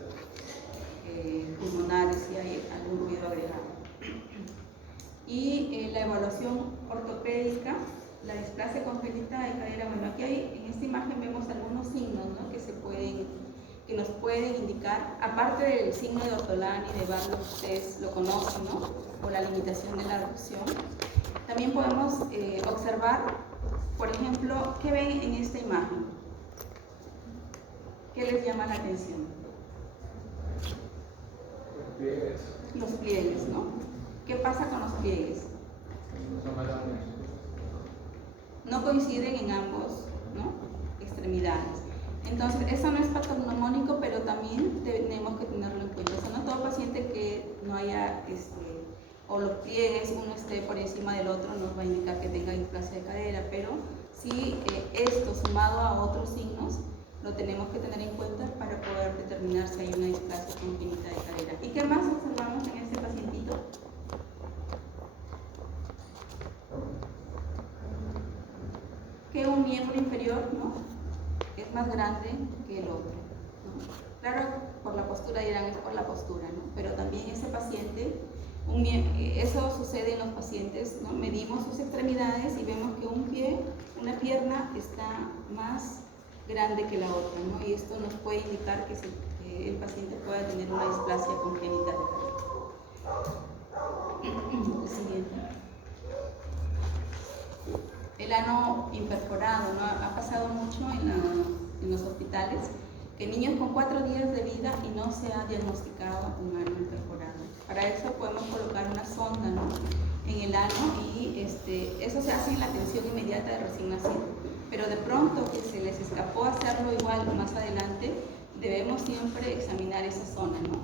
pulmonares, si hay algún ruido agregado. Y la evaluación ortopédica, la displasia congénita de cadera. Bueno, aquí en esta imagen vemos algunos signos, ¿no? que nos pueden indicar, aparte del signo de ortolán y de Barlow, ustedes lo conocen, ¿no? O la limitación de la reducción. También podemos observar, por ejemplo, ¿qué ven en esta imagen? ¿Qué les llama la atención? Los pliegues. Los pliegues, ¿no? ¿Qué pasa con los pliegues? Son más grandes. No coinciden en ambos, ¿no? Extremidades. Entonces, eso no es patognomónico, pero también tenemos que tenerlo en cuenta. O sea, no todo paciente que no haya, o los pliegues, uno esté por encima del otro, nos va a indicar que tenga displasia de cadera, pero sí esto sumado a otros signos, lo tenemos que tener en cuenta para poder determinar si hay una displasia congénita de cadera. ¿Y qué más observamos en este pacientito? Que un miembro inferior, ¿no?, es más grande que el otro, ¿no? Claro, por la postura dirán, es por la postura, ¿no? Pero también este paciente, eso sucede en los pacientes, ¿no? Medimos sus extremidades y vemos que un pie, una pierna está más grande que la otra, ¿no? Y esto nos puede indicar que el paciente pueda tener una displasia congénita de cadera. El siguiente. El ano imperforado, ¿no? Ha pasado mucho en los hospitales que niños con 4 días de vida y no se ha diagnosticado un ano imperforado. Para eso podemos colocar una sonda, ¿no?, en el ano y eso se hace en la atención inmediata de recién nacido. Pero de pronto que se les escapó hacerlo igual más adelante, debemos siempre examinar esa zona, ¿no?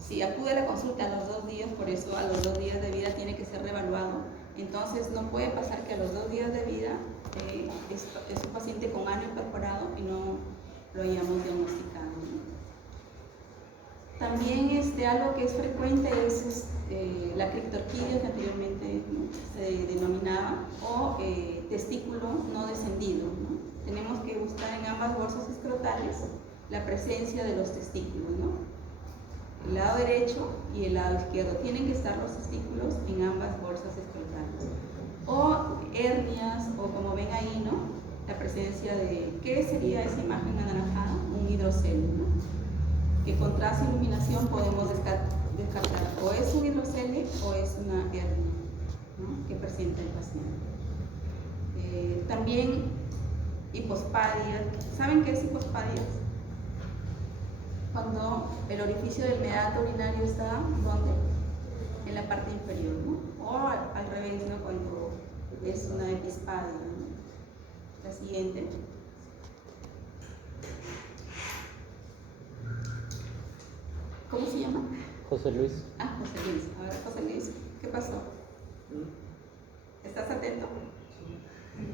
Si acude a la consulta a los 2 días, por eso a los 2 días de vida tiene que ser reevaluado. Entonces no puede pasar que a los 2 días de vida es un paciente con ano imperforado y no lo hayamos diagnosticado, ¿no? También algo que es frecuente es la criptorquidia, que anteriormente, ¿no?, se denominaba, o testículo no descendido, ¿no? Tenemos que buscar en ambas bolsas escrotales la presencia de los testículos, ¿no? El lado derecho y el lado izquierdo. Tienen que estar los testículos en ambas bolsas escrotales. O hernias, o como ven ahí, ¿no?, la presencia de, ¿qué sería esa imagen anaranjada? Un hidrocele, ¿no?, que con transiluminación podemos descartar o es un hidrocele o es una hernia, ¿no?, que presenta el paciente. También hipospadia. ¿Saben qué es hipospadia? Cuando el orificio del meato urinario está, ¿dónde? En la parte inferior, ¿no? O al revés, ¿no?, cuando es una epispadia, ¿no? La siguiente. ¿Cómo se llama? José Luis. Ah, José Luis. Ahora, José Luis, ¿qué pasó? ¿Estás atento?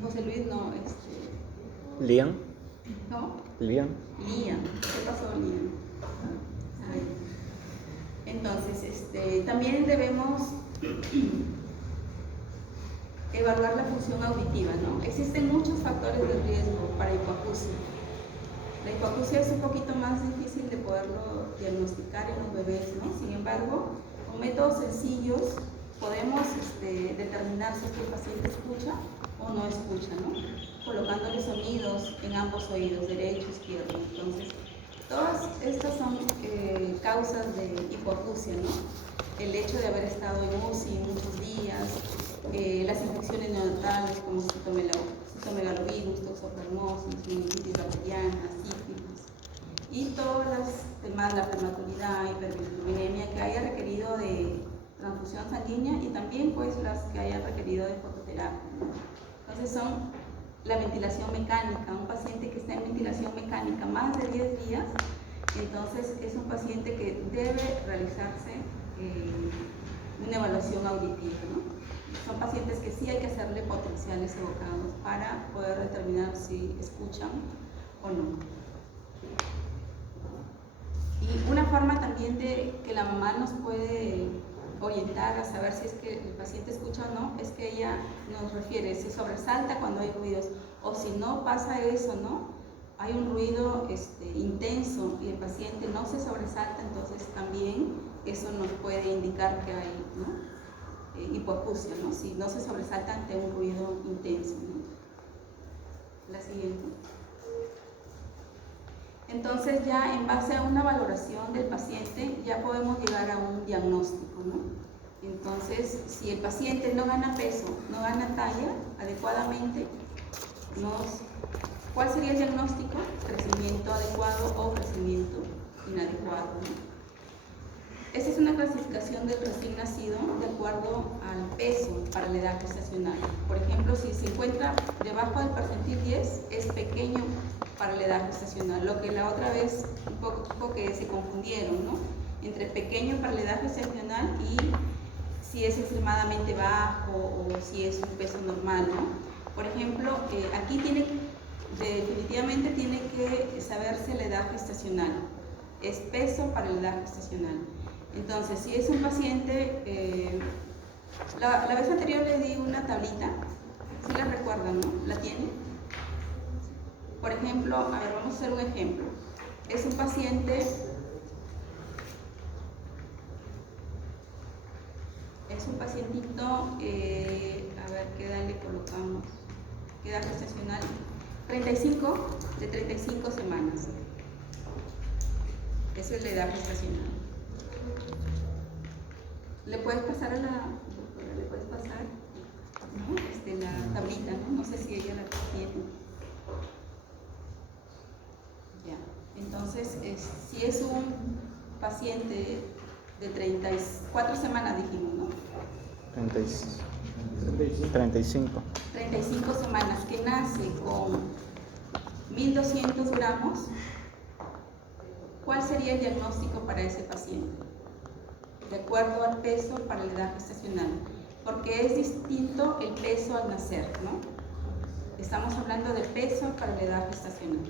José Luis, no, Lian. ¿Cómo? Lian. Lian. ¿Qué pasó, Lian? Ay. Entonces, también debemos evaluar la función auditiva, ¿no? Existen muchos factores de riesgo para hipoacusia. La hipoacusia es un poquito más difícil de poderlo diagnosticar en los bebés, ¿no? Sin embargo, con métodos sencillos podemos determinar si es que el paciente escucha o no escucha, ¿no? Colocándole sonidos en ambos oídos, derecho, izquierdo. Entonces, todas estas son causas de hipoacusia, ¿no? El hecho de haber estado en UCI muchos días, las infecciones neonatales como citomegalovirus, toxoplasmosis, meningitis bacteriana, sífilis, y todas las demás, la prematuridad, hiperbilirubinemia, que haya requerido de transfusión sanguínea y también pues las que hayan requerido de fototerapia, ¿no? Entonces son la ventilación mecánica, un paciente que está en ventilación mecánica más de 10 días, entonces es un paciente que debe realizarse una evaluación auditiva, ¿no? Son pacientes que sí hay que hacerle potenciales evocados para poder determinar si escuchan o no. Y una forma también de que la mamá nos puede orientar a saber si es que el paciente escucha o no, es que ella nos refiere, se sobresalta cuando hay ruidos, o si no pasa eso, ¿no? Hay un ruido intenso y el paciente no se sobresalta, entonces también eso nos puede indicar que hay, ¿no?, hipoacusia, ¿no?, si no se sobresalta ante un ruido intenso, ¿no? La siguiente. Entonces ya en base a una valoración del paciente ya podemos llegar a un diagnóstico, ¿no? Entonces, si el paciente no gana peso, no gana talla adecuadamente, nos ¿Cuál sería el diagnóstico? Crecimiento adecuado o crecimiento inadecuado, ¿no? Esta es una clasificación del recién nacido de acuerdo al peso para la edad gestacional. Por ejemplo, si se encuentra debajo del percentil 10, es pequeño para la edad gestacional, lo que la otra vez un poco que se confundieron, ¿no? Entre pequeño para la edad gestacional y si es extremadamente bajo o si es un peso normal, ¿no? Por ejemplo, aquí definitivamente tiene que saberse la edad gestacional. Es peso para la edad gestacional. Entonces, si es un paciente, la vez anterior le di una tablita, si la recuerdan, ¿no? ¿La tiene? Por ejemplo, a ver, vamos a hacer un ejemplo. Es un pacientito, a ver qué edad le colocamos, qué edad gestacional, de 35 semanas. Esa es la edad gestacional. ¿Le puedes pasar le puedes pasar, ¿no? La tablita, ¿no? No sé si ella la tiene. Ya. Entonces, si es un paciente de 34 semanas, dijimos, ¿no? 35. 35 semanas, que nace con 1200 gramos, ¿cuál sería el diagnóstico para ese paciente? De acuerdo al peso para la edad gestacional, porque es distinto el peso al nacer, ¿no? Estamos hablando de peso para la edad gestacional.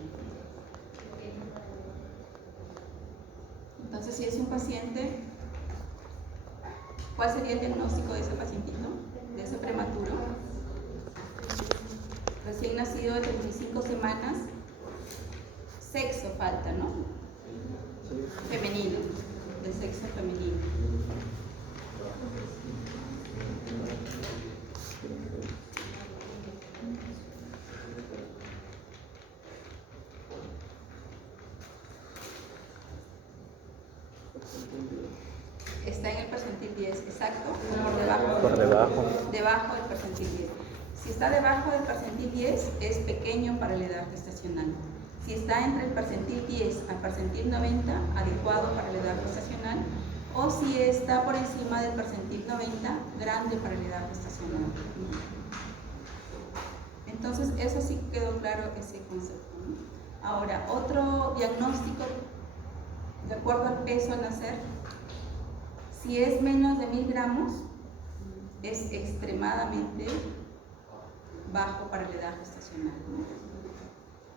Entonces, si es un paciente, ¿cuál sería el diagnóstico de ese pacientito? De ese prematuro, recién nacido de 35 semanas, sexo falta, ¿no? Femenino, de sexo femenino. Está en el percentil 10, exacto, o por debajo. Por debajo. Debajo del percentil 10. Si está debajo del percentil 10, es pequeño para la edad gestacional. Si está entre el percentil 10 al percentil 90, adecuado para la edad gestacional. O si está por encima del percentil 90, grande para la edad gestacional. Entonces, eso sí quedó claro, ese concepto, ¿no? Ahora, otro diagnóstico, de acuerdo al peso al nacer, si es menos de 1000 gramos, es extremadamente bajo para la edad gestacional, ¿no?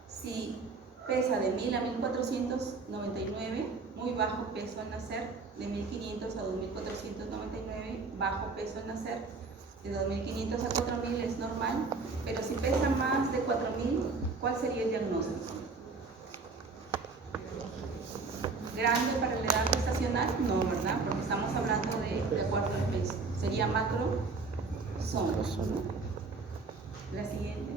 Si pesa de 1000 a 1499, muy bajo peso al nacer. De 1500 a 2499, bajo peso al nacer. De 2500 a 4000 es normal, pero si pesa más de 4000, ¿cuál sería el diagnóstico? ¿Grande para la edad gestacional? No, ¿verdad? Porque estamos hablando de acuerdo al peso. Sería macrosoma, ¿no? La siguiente.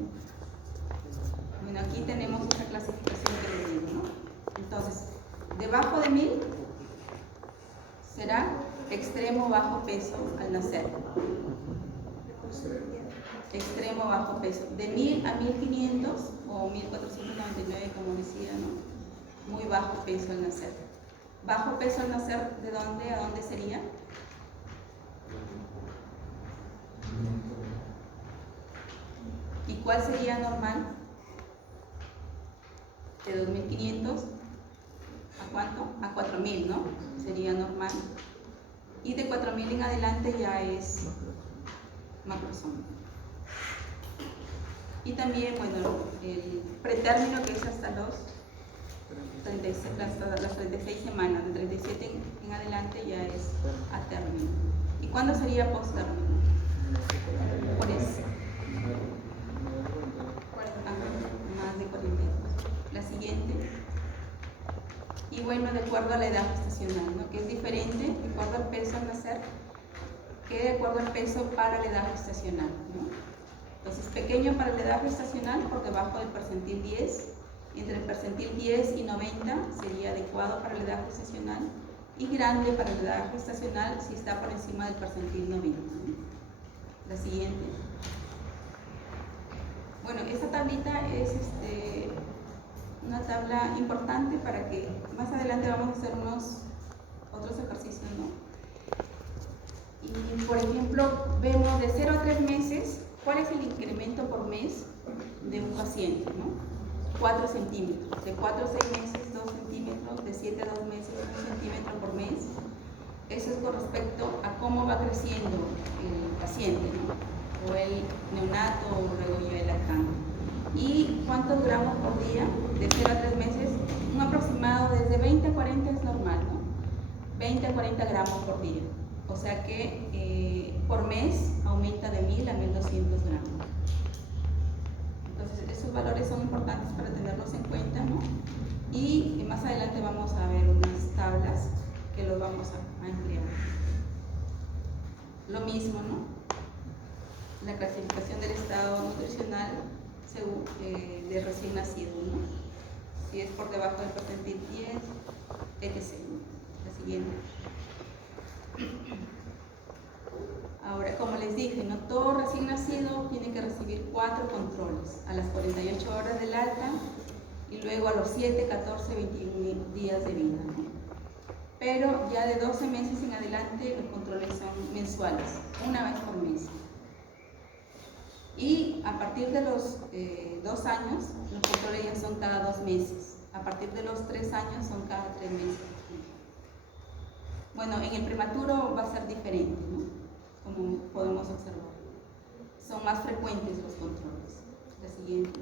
Bueno, aquí tenemos esa clasificación que le digo, ¿no? Entonces, debajo de 1000 será extremo bajo peso al nacer. Extremo bajo peso. De 1000 a 1500 o 1499, como decía, ¿no? Muy bajo peso al nacer. Bajo peso al nacer, ¿de dónde a dónde sería? ¿Y cuál sería normal? De 2500 ¿a cuánto? A 4000, ¿no? Sería normal. Y de 4000 en adelante ya es macrosoma. Y también, bueno, el pretérmino, que es hasta las 36 semanas, de 37 en adelante ya es a término. ¿Y cuándo sería post-término? Por eso. Más de 42. La siguiente. Y bueno, de acuerdo a la edad gestacional, ¿no? Que es diferente, de acuerdo al peso al nacer, que de acuerdo al peso para la edad gestacional, ¿no? Entonces, pequeño para la edad gestacional por debajo del percentil 10, entre el percentil 10 y 90 sería adecuado para la edad gestacional, y grande para la edad gestacional si está por encima del percentil 90, ¿no? La siguiente. Bueno, esta tablita es una tabla importante para que más adelante vamos a hacer otros ejercicios, ¿no? Y por ejemplo, vemos de 0 a 3 meses, ¿cuál es el incremento por mes de un paciente, ¿no? 4 centímetros, de 4 a 6 meses, 2 centímetros, de 7 a 2 meses, 1 centímetro por mes. Eso es con respecto a cómo va creciendo el paciente, ¿no? O el neonato o luego ya el lactante. ¿Y cuántos gramos por día? De 0 a 3 meses, un aproximado desde 20 a 40 es normal, ¿no? 20 a 40 gramos por día. O sea que por mes aumenta de 1000 a 1200 gramos. Entonces, esos valores son importantes para tenerlos en cuenta, ¿no? Y más adelante vamos a ver unas tablas que los vamos a emplear. Lo mismo, ¿no? La clasificación del estado nutricional según, de recién nacido, ¿no? Si es por debajo del percentil 10, etc. La siguiente. Ahora, como les dije, no todo recién nacido tiene que recibir 4 controles a las 48 horas del alta y luego a los 7, 14, 21 días de vida, ¿no? Pero ya de 12 meses en adelante los controles son mensuales, una vez por mes. Y a partir de los 2 años, los controles ya son cada 2 meses. A partir de los 3 años son cada 3 meses. Bueno, en el prematuro va a ser diferente, ¿no? Como podemos observar. Son más frecuentes los controles. La siguiente.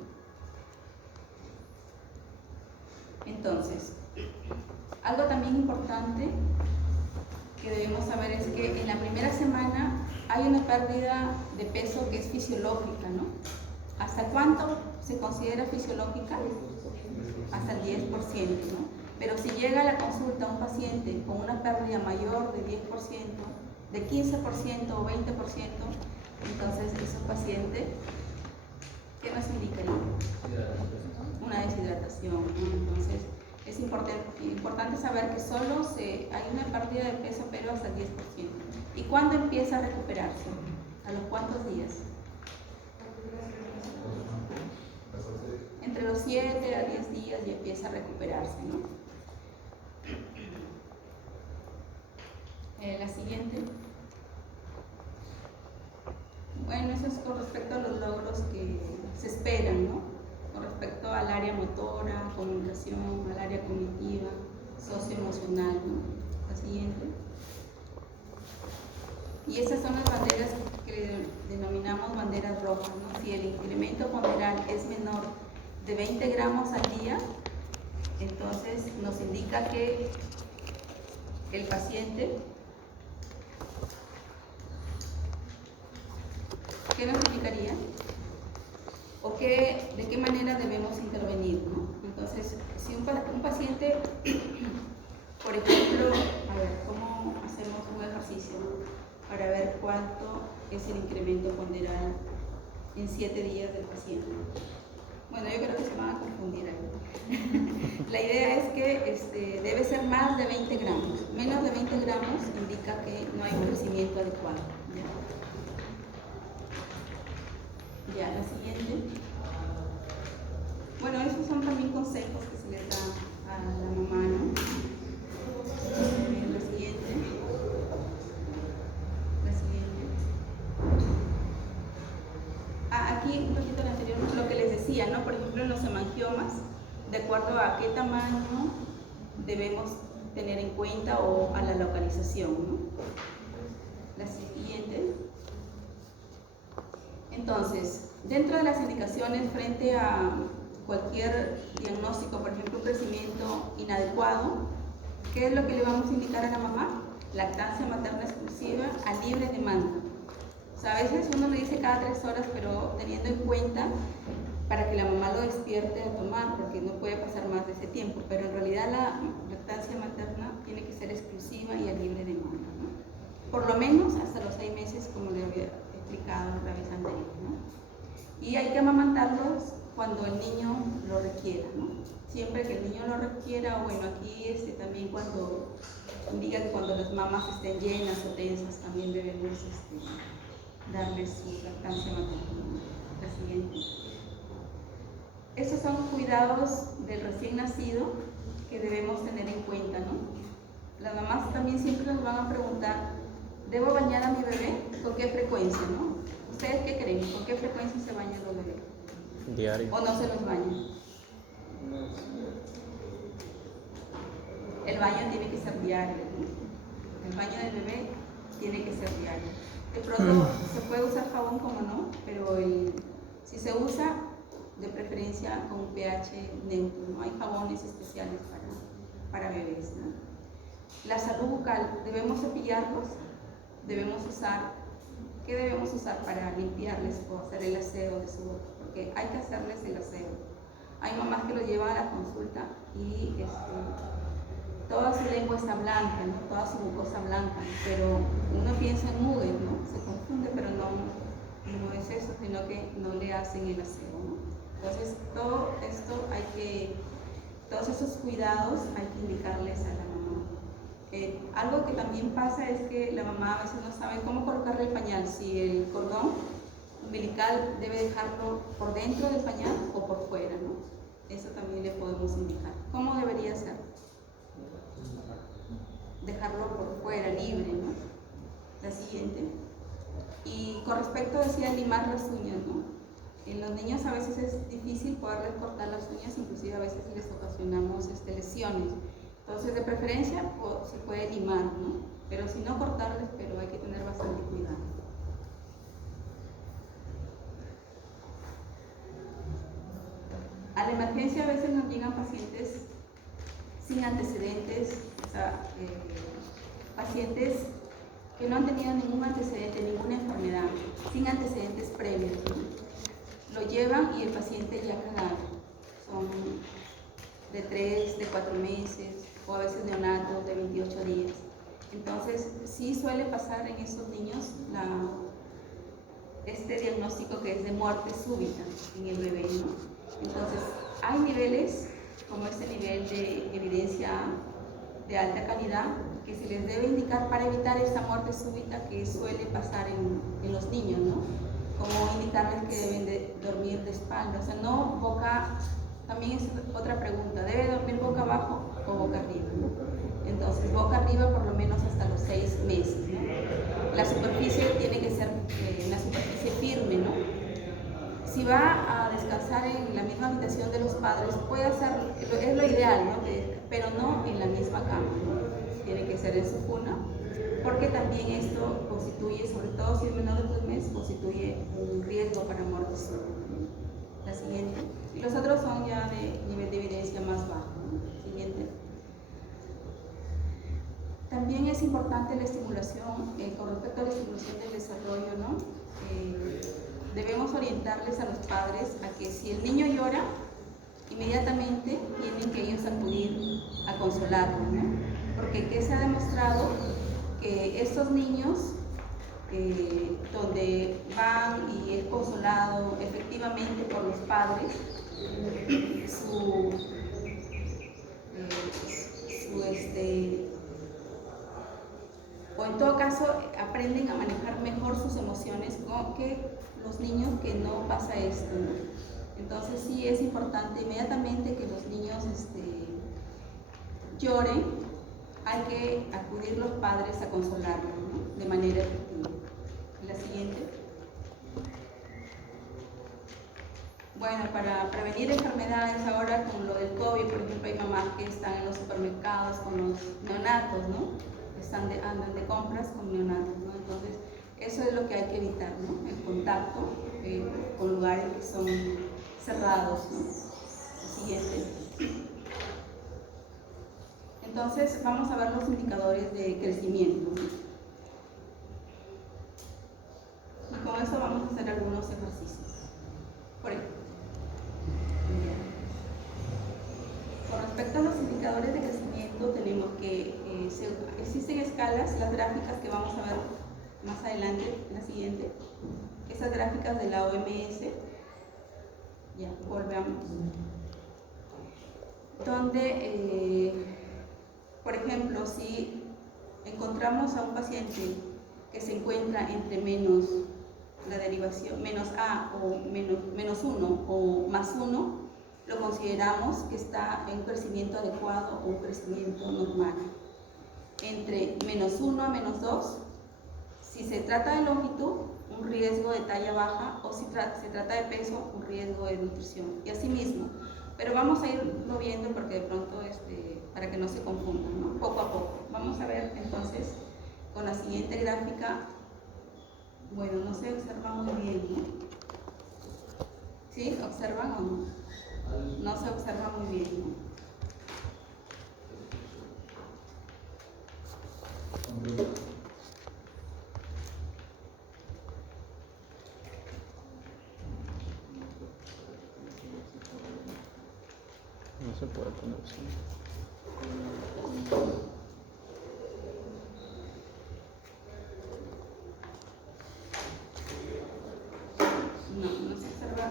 Entonces, algo también importante que debemos saber es que en la primera semana hay una pérdida de peso que es fisiológica, ¿no? ¿Hasta cuánto se considera fisiológica? Hasta el 10%, ¿no? Pero si llega a la consulta un paciente con una pérdida mayor de 10%, de 15% o 20%, entonces ese paciente, ¿qué nos indicaría? Una deshidratación, ¿no? Entonces es importante saber que solo hay una pérdida de peso, pero hasta el 10%. ¿Y cuándo empieza a recuperarse? ¿A los cuántos días? Entre los 7 a 10 días ya empieza a recuperarse, ¿no? La siguiente. Bueno, eso es con respecto a los logros que se esperan, ¿no? Con respecto al área motora, comunicación, al área cognitiva, socioemocional, ¿no? La siguiente. Y esas son las banderas que denominamos banderas rojas, ¿no? Si el incremento ponderal es menor de 20 gramos al día, entonces nos indica que el paciente, ¿qué nos indicaría? ¿O de qué manera debemos intervenir, ¿no? Entonces, si un paciente, por ejemplo, a ver, ¿cómo hacemos un ejercicio para ver cuánto es el incremento ponderal en 7 días del paciente? Bueno, yo creo que se van a confundir ahí. La idea es que debe ser más de 20 gramos. Menos de 20 gramos indica que no hay un crecimiento adecuado. Ya, la siguiente. Bueno, esos son también consejos que se les da a la mamá, ¿no? La siguiente. La siguiente. Aquí un poquito en anterior, lo que les decía, ¿no? Por ejemplo, en los hemangiomas, de acuerdo a qué tamaño debemos tener en cuenta o a la localización, ¿no? La siguiente. Entonces, dentro de las indicaciones frente a cualquier diagnóstico, por ejemplo, un crecimiento inadecuado, ¿qué es lo que le vamos a indicar a la mamá? Lactancia materna exclusiva a libre demanda. O sea, a veces uno le dice cada 3 horas, pero teniendo en cuenta para que la mamá lo despierte a tomar, porque no puede pasar más de ese tiempo, pero en realidad la lactancia materna tiene que ser exclusiva y a libre demanda, ¿no? Por lo menos hasta los 6 meses, como le había explicado la vez anterior, ¿no? Y hay que amamantarlos cuando el niño lo requiera, ¿no? Siempre que el niño lo requiera, o bueno, aquí también cuando indica que cuando las mamas estén llenas o tensas, también debemos darles su lactancia materna. La siguiente. Estos son cuidados del recién nacido que debemos tener en cuenta, ¿no? Las mamás también siempre nos van a preguntar, ¿debo bañar a mi bebé? ¿Con qué frecuencia, no? ¿Ustedes qué creen? ¿Con qué frecuencia se bañan los bebés? Diario. ¿O no se los bañan? El baño tiene que ser diario, ¿no? El baño del bebé tiene que ser diario. De pronto se puede usar jabón, como no, pero si se usa, de preferencia con un pH neutro, ¿no? Hay jabones especiales para bebés, ¿no? La salud bucal, ¿debemos cepillarlos? Debemos usar, ¿qué debemos usar para limpiarles o hacer el aseo de su boca? Porque hay que hacerles el aseo. Hay mamás que lo llevan a la consulta y toda su lengua está blanca, ¿no? Toda su mucosa blanca, pero uno piensa en mugre, ¿no? Se confunde, pero no es eso, sino que no le hacen el aseo, ¿no? Entonces, todos esos cuidados hay que indicarles a la mamá. Algo que también pasa es que la mamá a veces no sabe cómo colocarle el pañal, si el cordón umbilical debe dejarlo por dentro del pañal o por fuera, ¿no? Eso también le podemos indicar. ¿Cómo debería ser? Dejarlo por fuera, libre, ¿no? La siguiente. Y con respecto, decía, limar las uñas, ¿no? En los niños a veces es difícil poderles cortar las uñas, inclusive a veces les ocasionamos lesiones. Entonces, de preferencia, se puede limar, ¿no? Pero si no, cortarles, pero hay que tener bastante cuidado. A la emergencia a veces nos llegan pacientes sin antecedentes, o sea, pacientes que no han tenido ningún antecedente, ninguna enfermedad, sin antecedentes previos, ¿no? Lo llevan y el paciente ya cagado. Son de 3, de 4 meses, o a veces neonatos de 28 días. Entonces, sí suele pasar en esos niños este diagnóstico que es de muerte súbita en el bebé, ¿no? Entonces, hay niveles, como este nivel de evidencia de alta calidad, que se les debe indicar para evitar esta muerte súbita que suele pasar en los niños, ¿no? Como indicarles que deben de dormir de espalda, o sea, no boca, también es otra pregunta, ¿debe dormir boca abajo o boca arriba, ¿no? Entonces, boca arriba por lo menos hasta los 6 meses, ¿no? La superficie tiene que ser una superficie firme, ¿no? Si va a descansar en la misma habitación de los padres, puede hacerlo, es lo ideal, ¿no? Pero no en la misma cama, ¿no? Tiene que ser en su cuna, porque también esto constituye, sobre todo si es menor de 3 meses, constituye un riesgo para muerte súbita. La siguiente. Y los otros son ya de nivel de evidencia más bajo, ¿no? Siguiente. También es importante la estimulación, con respecto a la estimulación del desarrollo, ¿no? Debemos orientarles a los padres a que si el niño llora, inmediatamente tienen que ellos acudir a consolarlo, ¿no? Porque ¿qué se ha demostrado? Que estos niños, donde van y es consolado efectivamente por los padres, o en todo caso aprenden a manejar mejor sus emociones que los niños que no pasa esto, ¿no? Entonces sí es importante inmediatamente que los niños lloren, hay que acudir los padres a consolarlos, ¿no? De manera efectiva. La siguiente. Bueno, para prevenir enfermedades ahora con lo del COVID, por ejemplo, hay mamás que están en los supermercados con los neonatos, ¿no? Andan de compras con neonatos, ¿no? Entonces, eso es lo que hay que evitar, ¿no? El contacto con lugares que son cerrados, ¿no? Siguiente. Entonces, vamos a ver los indicadores de crecimiento, ¿no? Y con eso vamos a hacer algunos ejercicios. Por ejemplo, con respecto a los indicadores de crecimiento, tenemos que existen escalas, las gráficas que vamos a ver más adelante, en la siguiente, esas gráficas de la OMS, ya, volvamos, donde, por ejemplo, si encontramos a un paciente que se encuentra entre menos la derivación, menos A o menos 1 o más 1, lo consideramos que está en un crecimiento adecuado o un crecimiento normal. Entre -1 a -2, si se trata de longitud, un riesgo de talla baja, o si se trata de peso, un riesgo de nutrición, y así mismo. Pero vamos a irlo viendo porque de pronto, para que no se confundan, ¿no? Poco a poco. Vamos a ver entonces con la siguiente gráfica. Bueno, no se observa muy bien, ¿no? ¿Sí? ¿Observan o no? No se observa muy bien, ¿no? No se puede poner así. No, no se observa.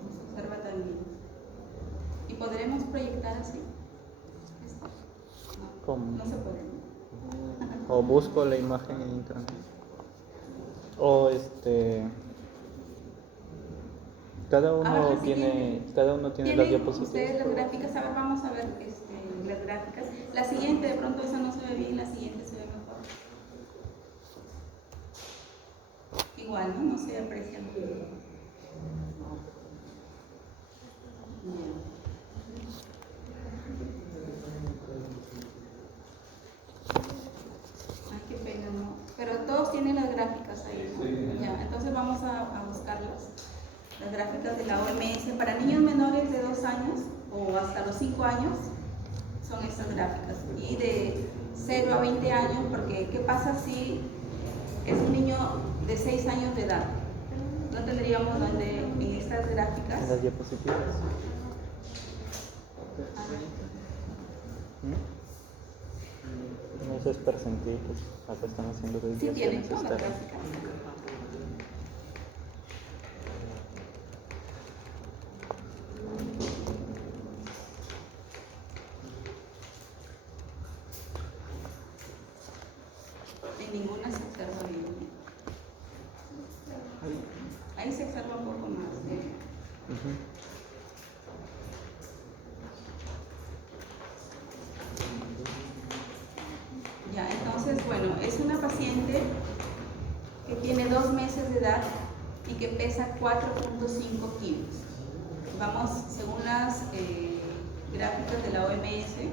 No se observa tan bien. ¿Y podremos proyectar así? ¿Esto? No, ¿Cómo? no se puede. O busco la imagen en internet. O cada A ver, uno la tiene siguiente. las ¿Tienen diapositivas. ustedes las gráficas? A ver, vamos a ver las gráficas. La siguiente, de pronto esa no se ve bien, la siguiente se ve mejor. Igual, ¿no? No se aprecia muy bien. Bien. Ay, qué pena, ¿no? Pero todos tienen las gráficas ahí, ¿no? Ya, entonces vamos a buscarlas. Las gráficas de la OMS para niños menores de 2 años o hasta los 5 años son estas gráficas. Y de 0 a 20 años, porque ¿qué pasa si es un niño de 6 años de edad? No tendríamos donde en estas gráficas. En las diapositivas. ¿Mm? No es percentil, pues acá están haciendo Sí desviaciones tienen, ¿no? Las externas. gráficas. En ninguna se observa bien. Ahí se observa un poco más. Ujú. Ya, entonces, bueno, es una paciente que tiene 2 meses de edad y que pesa 4.5 kilos. Vamos, según las gráficas de la OMS,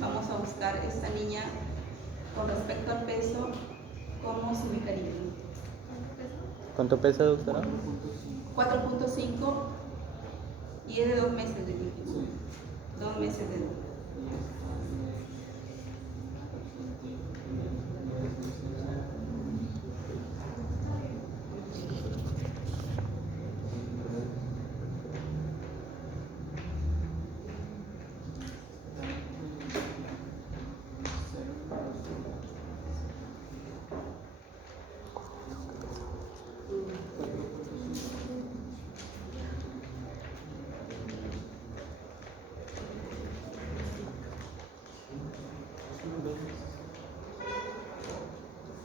vamos a buscar esta niña con respecto al peso, cómo se ubicaría. ¿Cuánto pesa, doctora? 4.5 y es de 2 meses de vida. 2 meses de edad.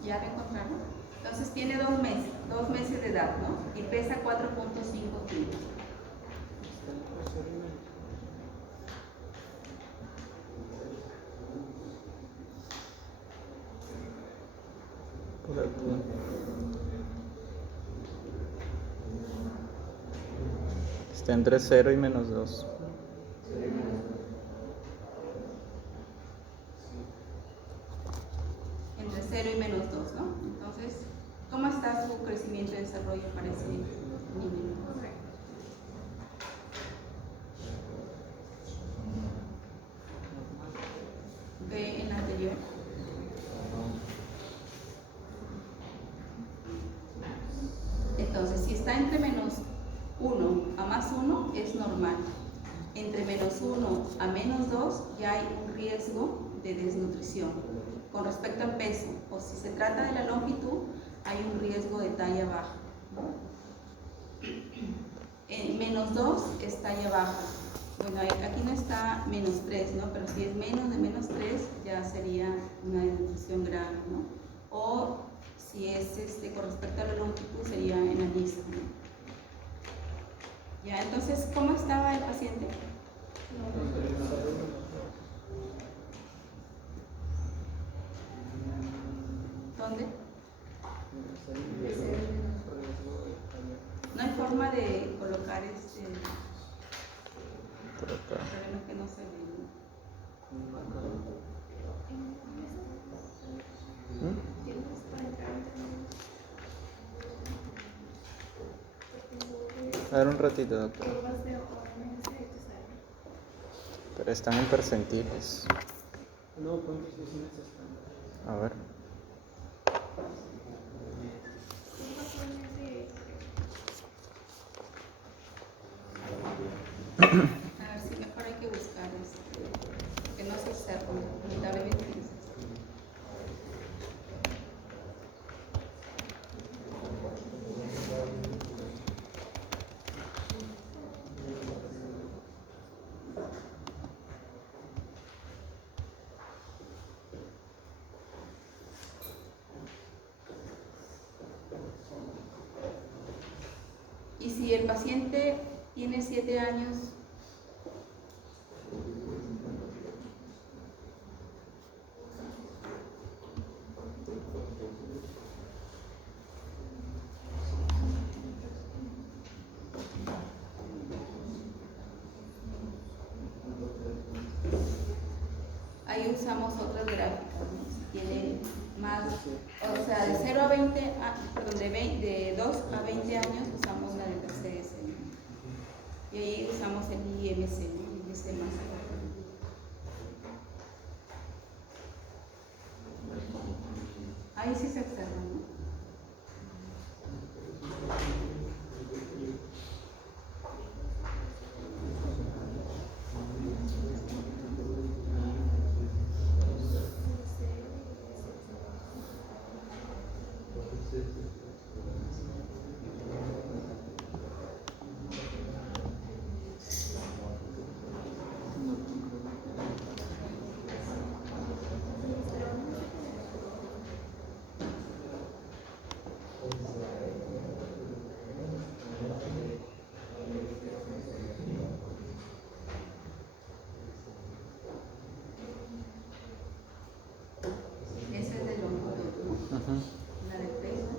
¿Ya lo encontraron? Entonces tiene 2 meses de edad, ¿no? Y pesa 4.5 kilos. Por aquí. Está entre 0 y -2. Entre 0 y -2, ¿no? Entonces, ¿cómo está su crecimiento y desarrollo para ese niño? Ve en la anterior. Entonces, si está entre -1 a +1 es normal. Entre -1 a -2 ya hay un riesgo de desnutrición. Con respecto al peso, o si se trata de la longitud, hay un riesgo de talla baja. En -2 es talla baja. Bueno, aquí no está -3, ¿no? Pero si es menos de -3 ya sería una desnutrición grave, ¿no? O si es con respecto a la longitud sería enanismo, ¿no? Ya, entonces, ¿cómo estaba el paciente? ¿Dónde? No hay forma de colocar Por acá. el problema es que no se ve. A ver un ratito, doctor. Pero están en percentiles. No, ¿cuántos vecinos están? A ver. A ver si mejor hay que buscar que no se observe, lamentablemente no se observa. Y si el paciente tiene 7 años, ahí usamos otras gráficas, ¿no? Si tiene más, o sea, de 0 a 20, perdón, de 2 a 20 años usamos la de TCS, ¿no? Y ahí usamos el IMC, ¿no? El IMC más alto. Ahí sí se observa, ¿no? Ese es de longitud, ¿no? La de peso.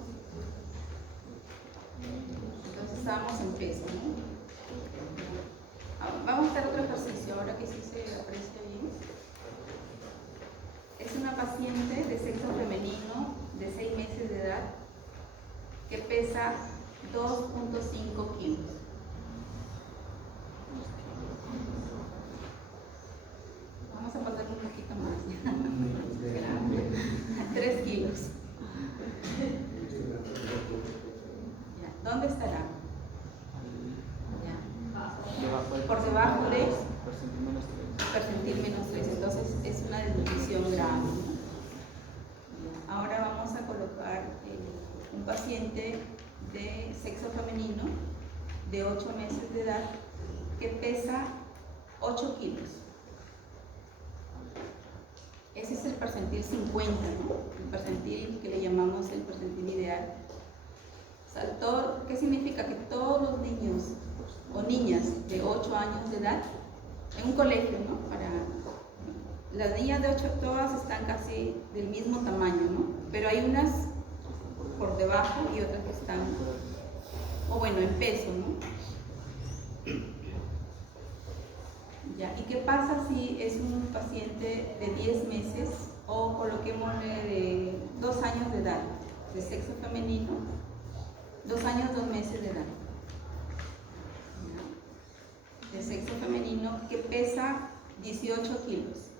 Entonces estábamos en peso, ¿no? Vamos a hacer otro ejercicio ahora que sí se aprecia bien. Es una paciente de sexo femenino de 6 meses de edad que pesa 2.5 kilos. Vamos a pasar un poquito más. 3 kilos. Ya. ¿Dónde estará? Ya. Por debajo de percentil menos 3. Entonces es una desnutrición grave, ¿no? Ahora vamos a colocar un paciente de sexo femenino de 8 meses de edad que pesa 8 kilos. Ese es el percentil 50, ¿no? El percentil que le llamamos el percentil ideal. O sea, ¿qué significa? Que todos los niños o niñas de 8 años de edad, en un colegio, ¿no? Las niñas de 8 todas están casi del mismo tamaño, ¿no? Pero hay unas por debajo y otras que están, o bueno, en peso, ¿no? Ya. ¿Y qué pasa si es un paciente de 10 meses o coloquémosle de 2 años de edad, de sexo femenino, 2 años, 2 meses de edad? De sexo femenino que pesa 18 kilos.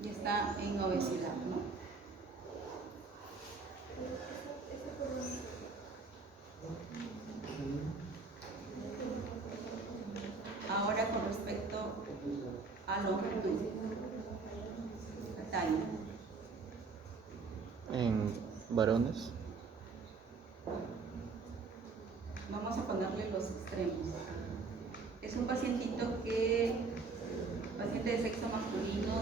Y está en obesidad, ¿no? Ahora con respecto a longitud, la talla. En varones. Vamos a ponerle los extremos. Es un paciente de sexo masculino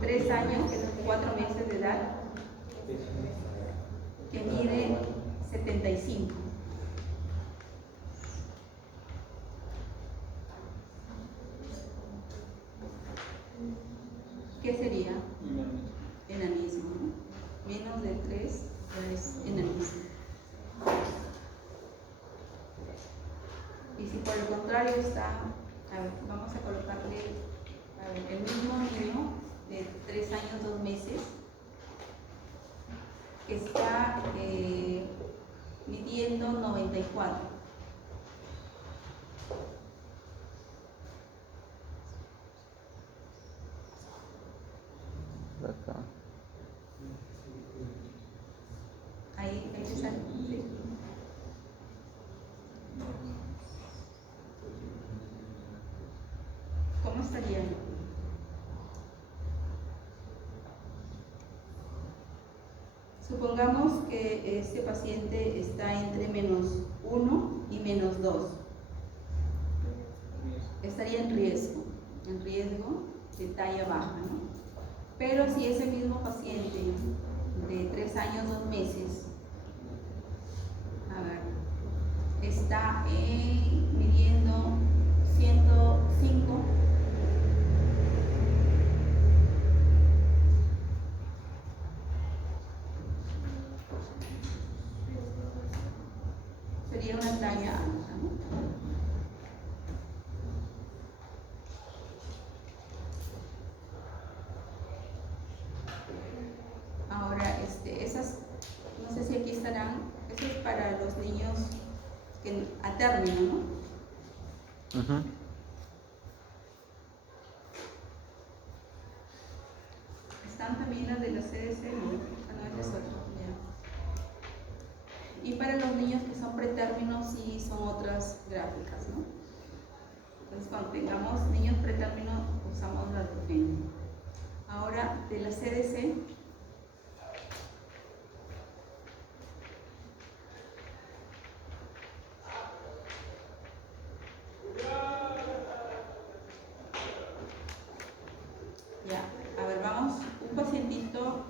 de 3 años, que es 4 meses de edad, está, a ver, vamos a colocarle, a ver, el mismo niño de 3 años, 2 meses, que está midiendo 94. Acá. Ahí te sale, sí. ¿Cómo estaría? Supongamos que este paciente está entre -1 y -2. Estaría en riesgo de talla baja, ¿no? Pero si ese mismo paciente de 3 años, 2 meses, a ver, está midiendo 105, sería una talla alta, ¿no? Ahora, esas, no sé si aquí estarán, eso es para los niños a término, ¿no? Ujú. Están también las de la CDC, ¿no? Ah, no, ese es otro, ya. Y para los niños que son pretérminos sí son otras gráficas, ¿no? Entonces cuando tengamos niños pretérminos usamos la de Ahora de la CDC, ya, a ver, vamos, un pacientito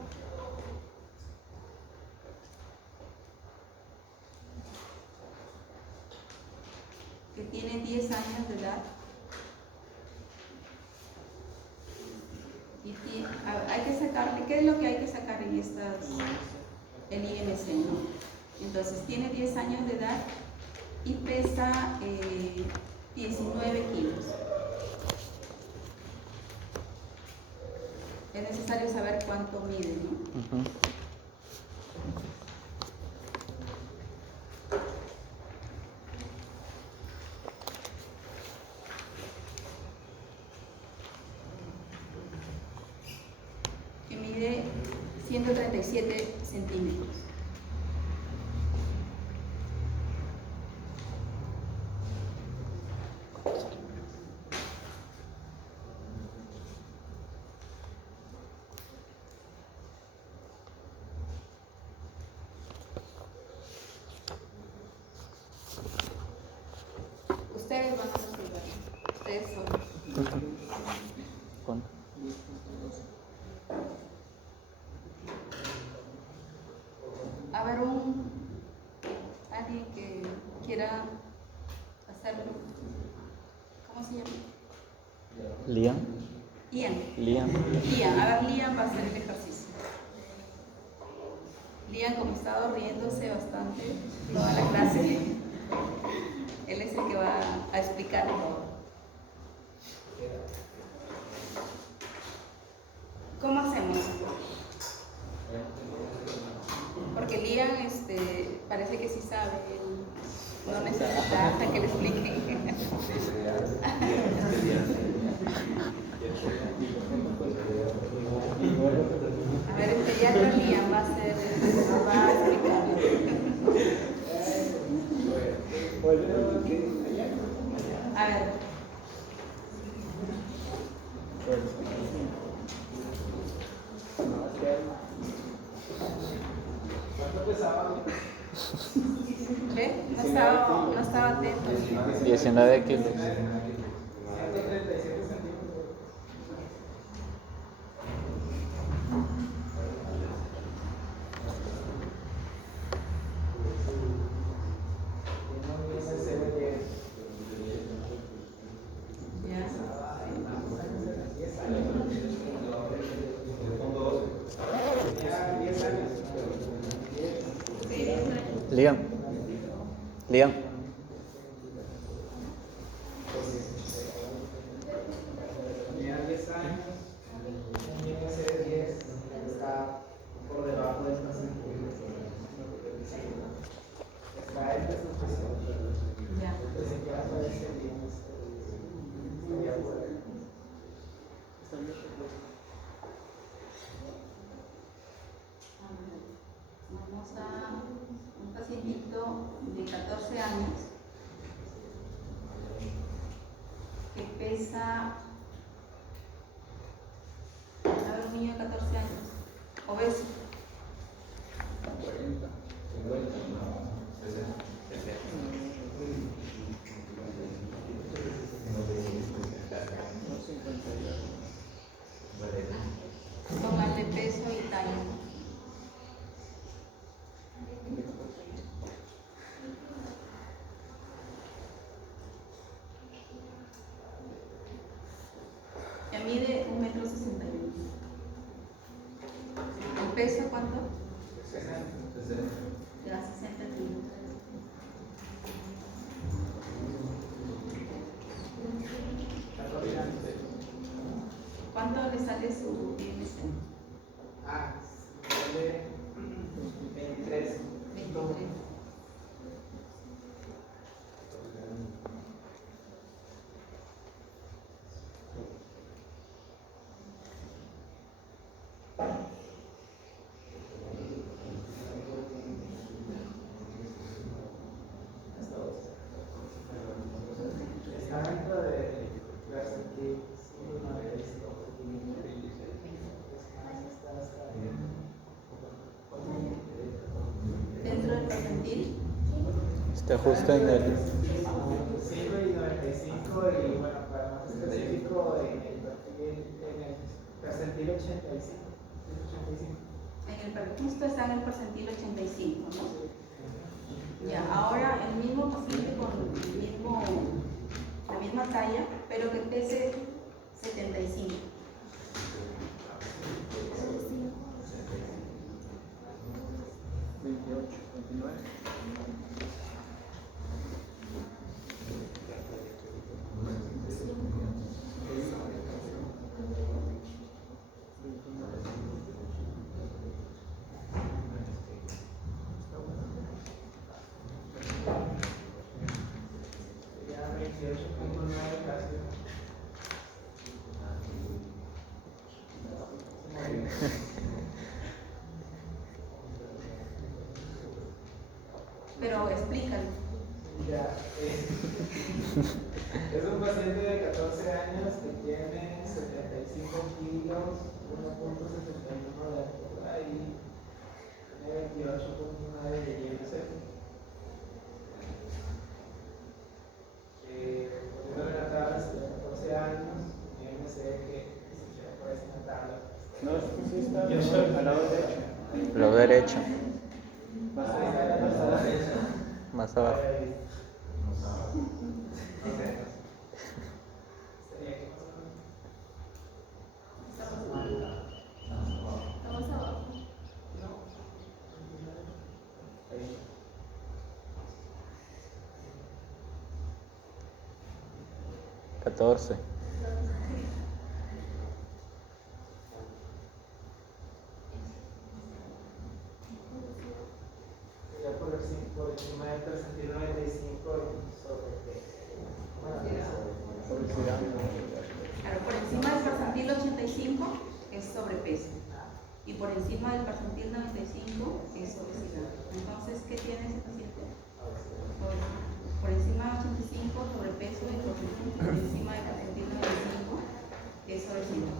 que tiene 10 años de edad y hay que sacarle, ¿qué es lo que hay que sacar en estas? El IMC, ¿no? Entonces tiene 10 años de edad y pesa 19 kilos. Es necesario saber cuánto mide, ¿no? Ujú. Que mide 137 centímetros. Ustedes van a resolver. Ustedes son. ¿Cuánto? A ver, alguien que quiera hacerlo. ¿Cómo se llama? Liam. Ian. Liam. Liam, a ver, Liam va a hacer el ejercicio. Liam, como ha estado riéndose bastante toda la clase, él es el que va a explicar todo. ¿Cómo hacemos? Porque Liam parece que sí sabe, él no necesita que le expliquen. A ver, el pediatra Liam va a explicar. A ver. ¿Ve? No estaba atento. 19 kilos. Liam. Liam. Vamos a un pacientito de 14 años que pesa, a ver, un niño de 14 años, obeso. 40. 50, no, 60. No, 52. Póngale peso y talla. Ya mide 1,61 m. ¿El peso cuánto? 60. Ya 60 kilos. ¿Cuánto le sale su IMC? Sale 23. 23. Está dentro de las aquí. Dentro del percentil, Está justo en el. 5 y 95 y bueno, para más específico en el percentil 85. justo está en el percentil 85, ¿no? Ya, ahora el mismo paciente con la misma talla, pero que pese 75. 28, 29. Sería 28.9 casi. Pero explícalo. Ya, es un paciente de 14 años que tiene 75 kilos, 1.61 de altura y tiene 28.9 de IMC. Poniéndole la tabla, de 14 años, IMC que se quiere por esa tabla. No, es que sí está al lado derecho. Lo derecho, Más a la derecha. más abajo. Estamos abajo. 14. Ya por encima del percentil 95 Claro, por encima del percentil 85 es sobrepeso y por encima del percentil 95 es obesidad. Entonces, ¿qué tiene ese paciente? Por encima del 85 sobrepeso y por encima del percentil 95 es obesidad.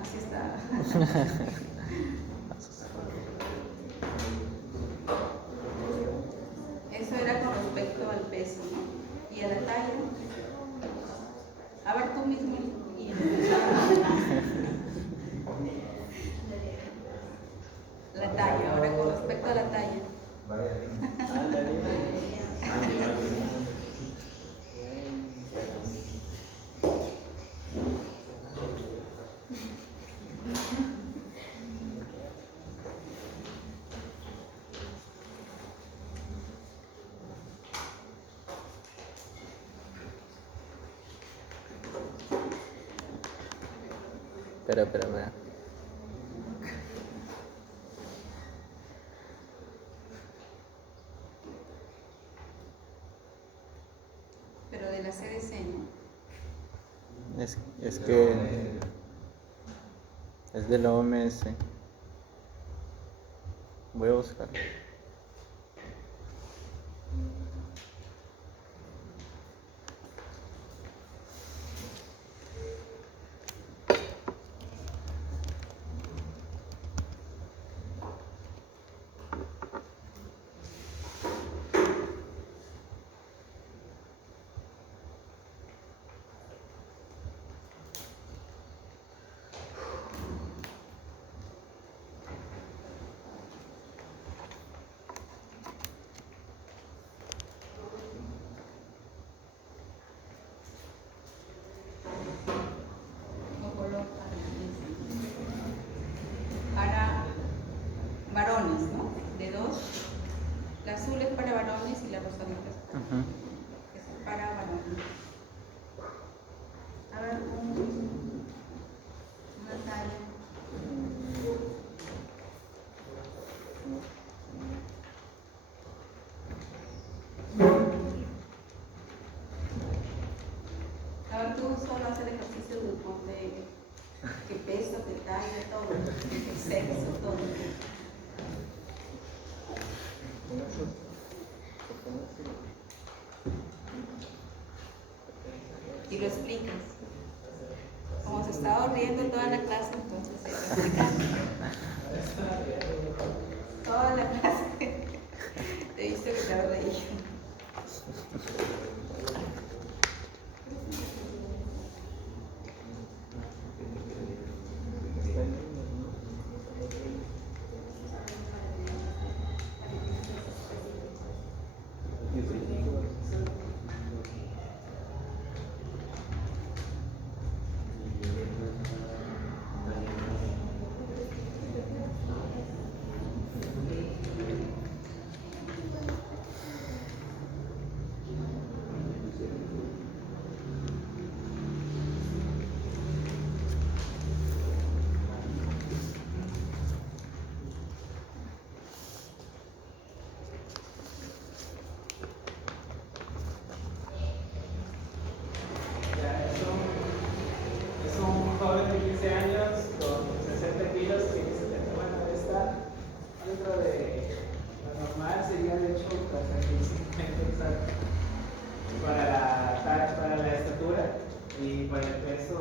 Así está. Eso era con respecto al peso, ¿no? Y a la talla. A ver tú mismo. La talla, ahora con respecto a la talla. Espera. Pero de la CDC, ¿no? Es que Es de la OMS. Voy a buscarlo. Para varones, ¿no? De dos. La azul es para varones y la rosadita es Ujú. para varones. A ver, una talla. A ver, tú solo haces el ejercicio de qué peso, qué talla, todo, el sexo, todo. Y lo explicas. Como se estaba riendo toda la clase, entonces se lo explicas. Toda la clase. Te he visto que te has reído. Es un joven de 15 años con 60 kilos que dice que bueno, está dentro de lo normal, sería de hecho hasta 50 para la estatura y para el peso.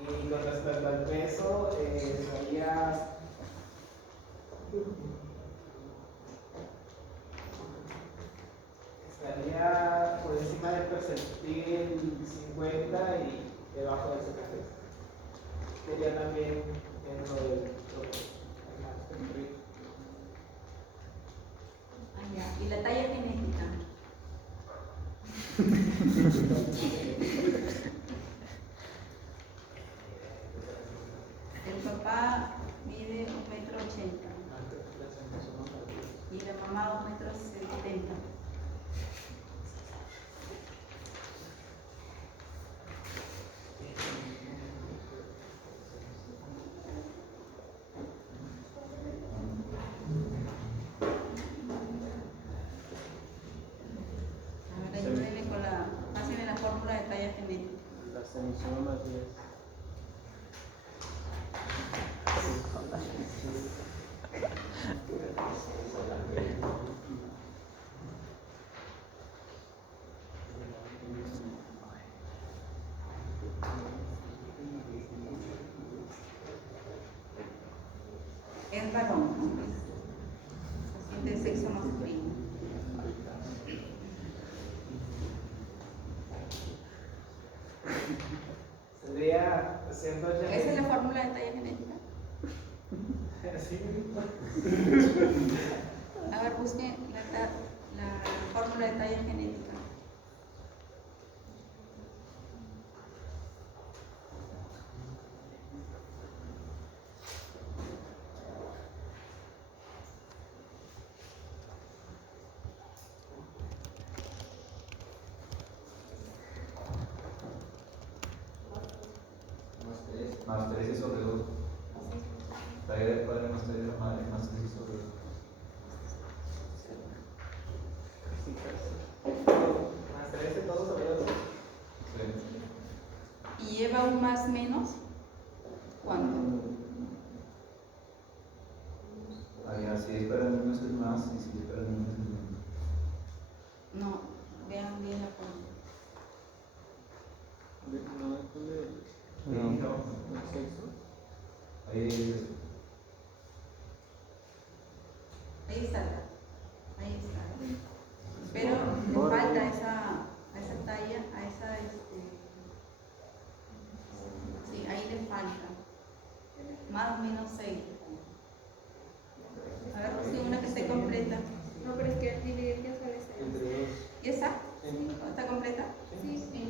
Y con respecto al peso, estaría por encima del percentil 50 y debajo del 70. Sería también dentro del Ah, ya. ¿Y la talla genética? El papá mide 1,80 m y la mamá 1,70 m. A ver, ayúdenme con pásenme la fórmula de talla genética. La semicima más 10. Es varón, ¿no? Es de sexo masculino. Sería haciendo ya. ¿Esa es la fórmula de talla genética? Sí. A ver, busquen la fórmula de talla genética. Más 13 sobre 2. Talla del padre más talla de la madre más 13 sobre 2. Sí, casi. lleva un más menos, ¿cuánto? Si es para niños es más y si es para niños es menos. No, vean bien la forma. No depende del sexo. Ahí Ahí está. Ahí está. Pero le falta a esa talla, a esa, sí, ahí le falta. Más o menos 6. A ver, si una que esté completa. No, pero es que al dividir ya sale 6. Entre dos. ¿Ya está? ¿Está completa? Sí, sí.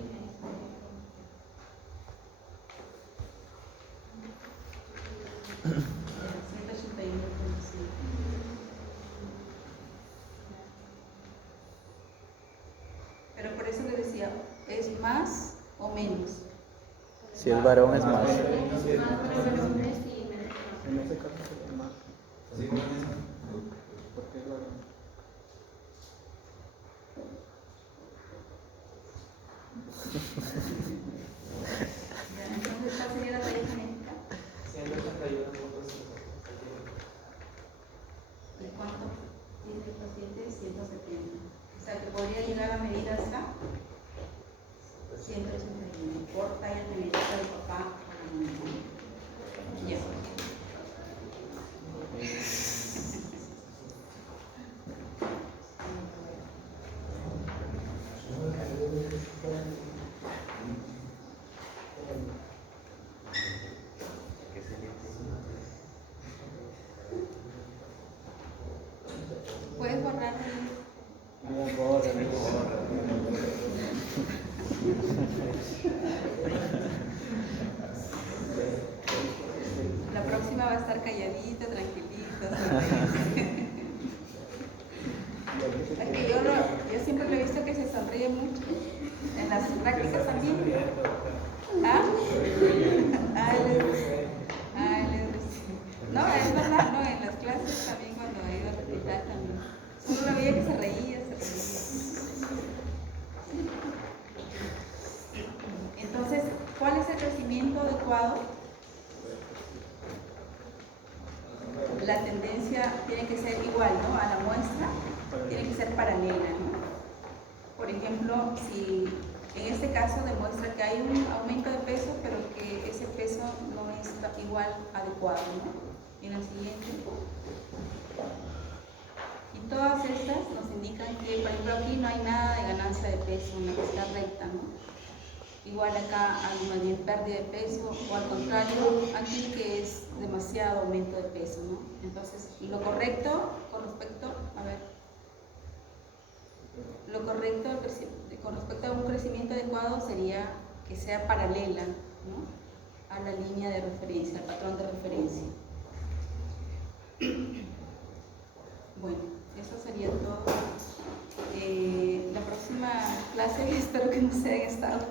Pero por eso le decía, ¿es más o menos? Si es varón es más. Más para los hombres y menos para En ese caso sería más, así como en eso. porque es varón. Ya, entonces, ¿cuál sería la talla genética? 181.5. ¿Y cuánto tiene el paciente? 170. O sea, que podría llegar a medir hasta 181 por talla genética del papá o la mamá. Ya. ¿Puedes borrar? La próxima va a estar calladita, tranquilita. Es que yo siempre lo he visto que se sonríe mucho. En las prácticas también. ¿Ah? No, es verdad, no, en las clases también cuando he ido al hospital también. Solo lo veía que se reía. Entonces, ¿cuál es el crecimiento adecuado? La tendencia tiene que ser igual, ¿no? A la muestra, tiene que ser paralela, ¿no? Por ejemplo, si en este caso demuestra que hay un aumento de peso, pero que ese peso no es igual adecuado, ¿no? En el siguiente. Y todas estas nos indican que, por ejemplo, aquí no hay nada de ganancia de peso, una que está recta, ¿no? Igual acá hay una pérdida de peso, o al contrario, aquí que es demasiado aumento de peso, ¿no? Entonces, lo correcto con respecto, con respecto a un crecimiento adecuado sería que sea paralela, ¿no? A la línea de referencia, al patrón de referencia. Bueno, eso sería todo. La próxima clase espero que no se hayan estado.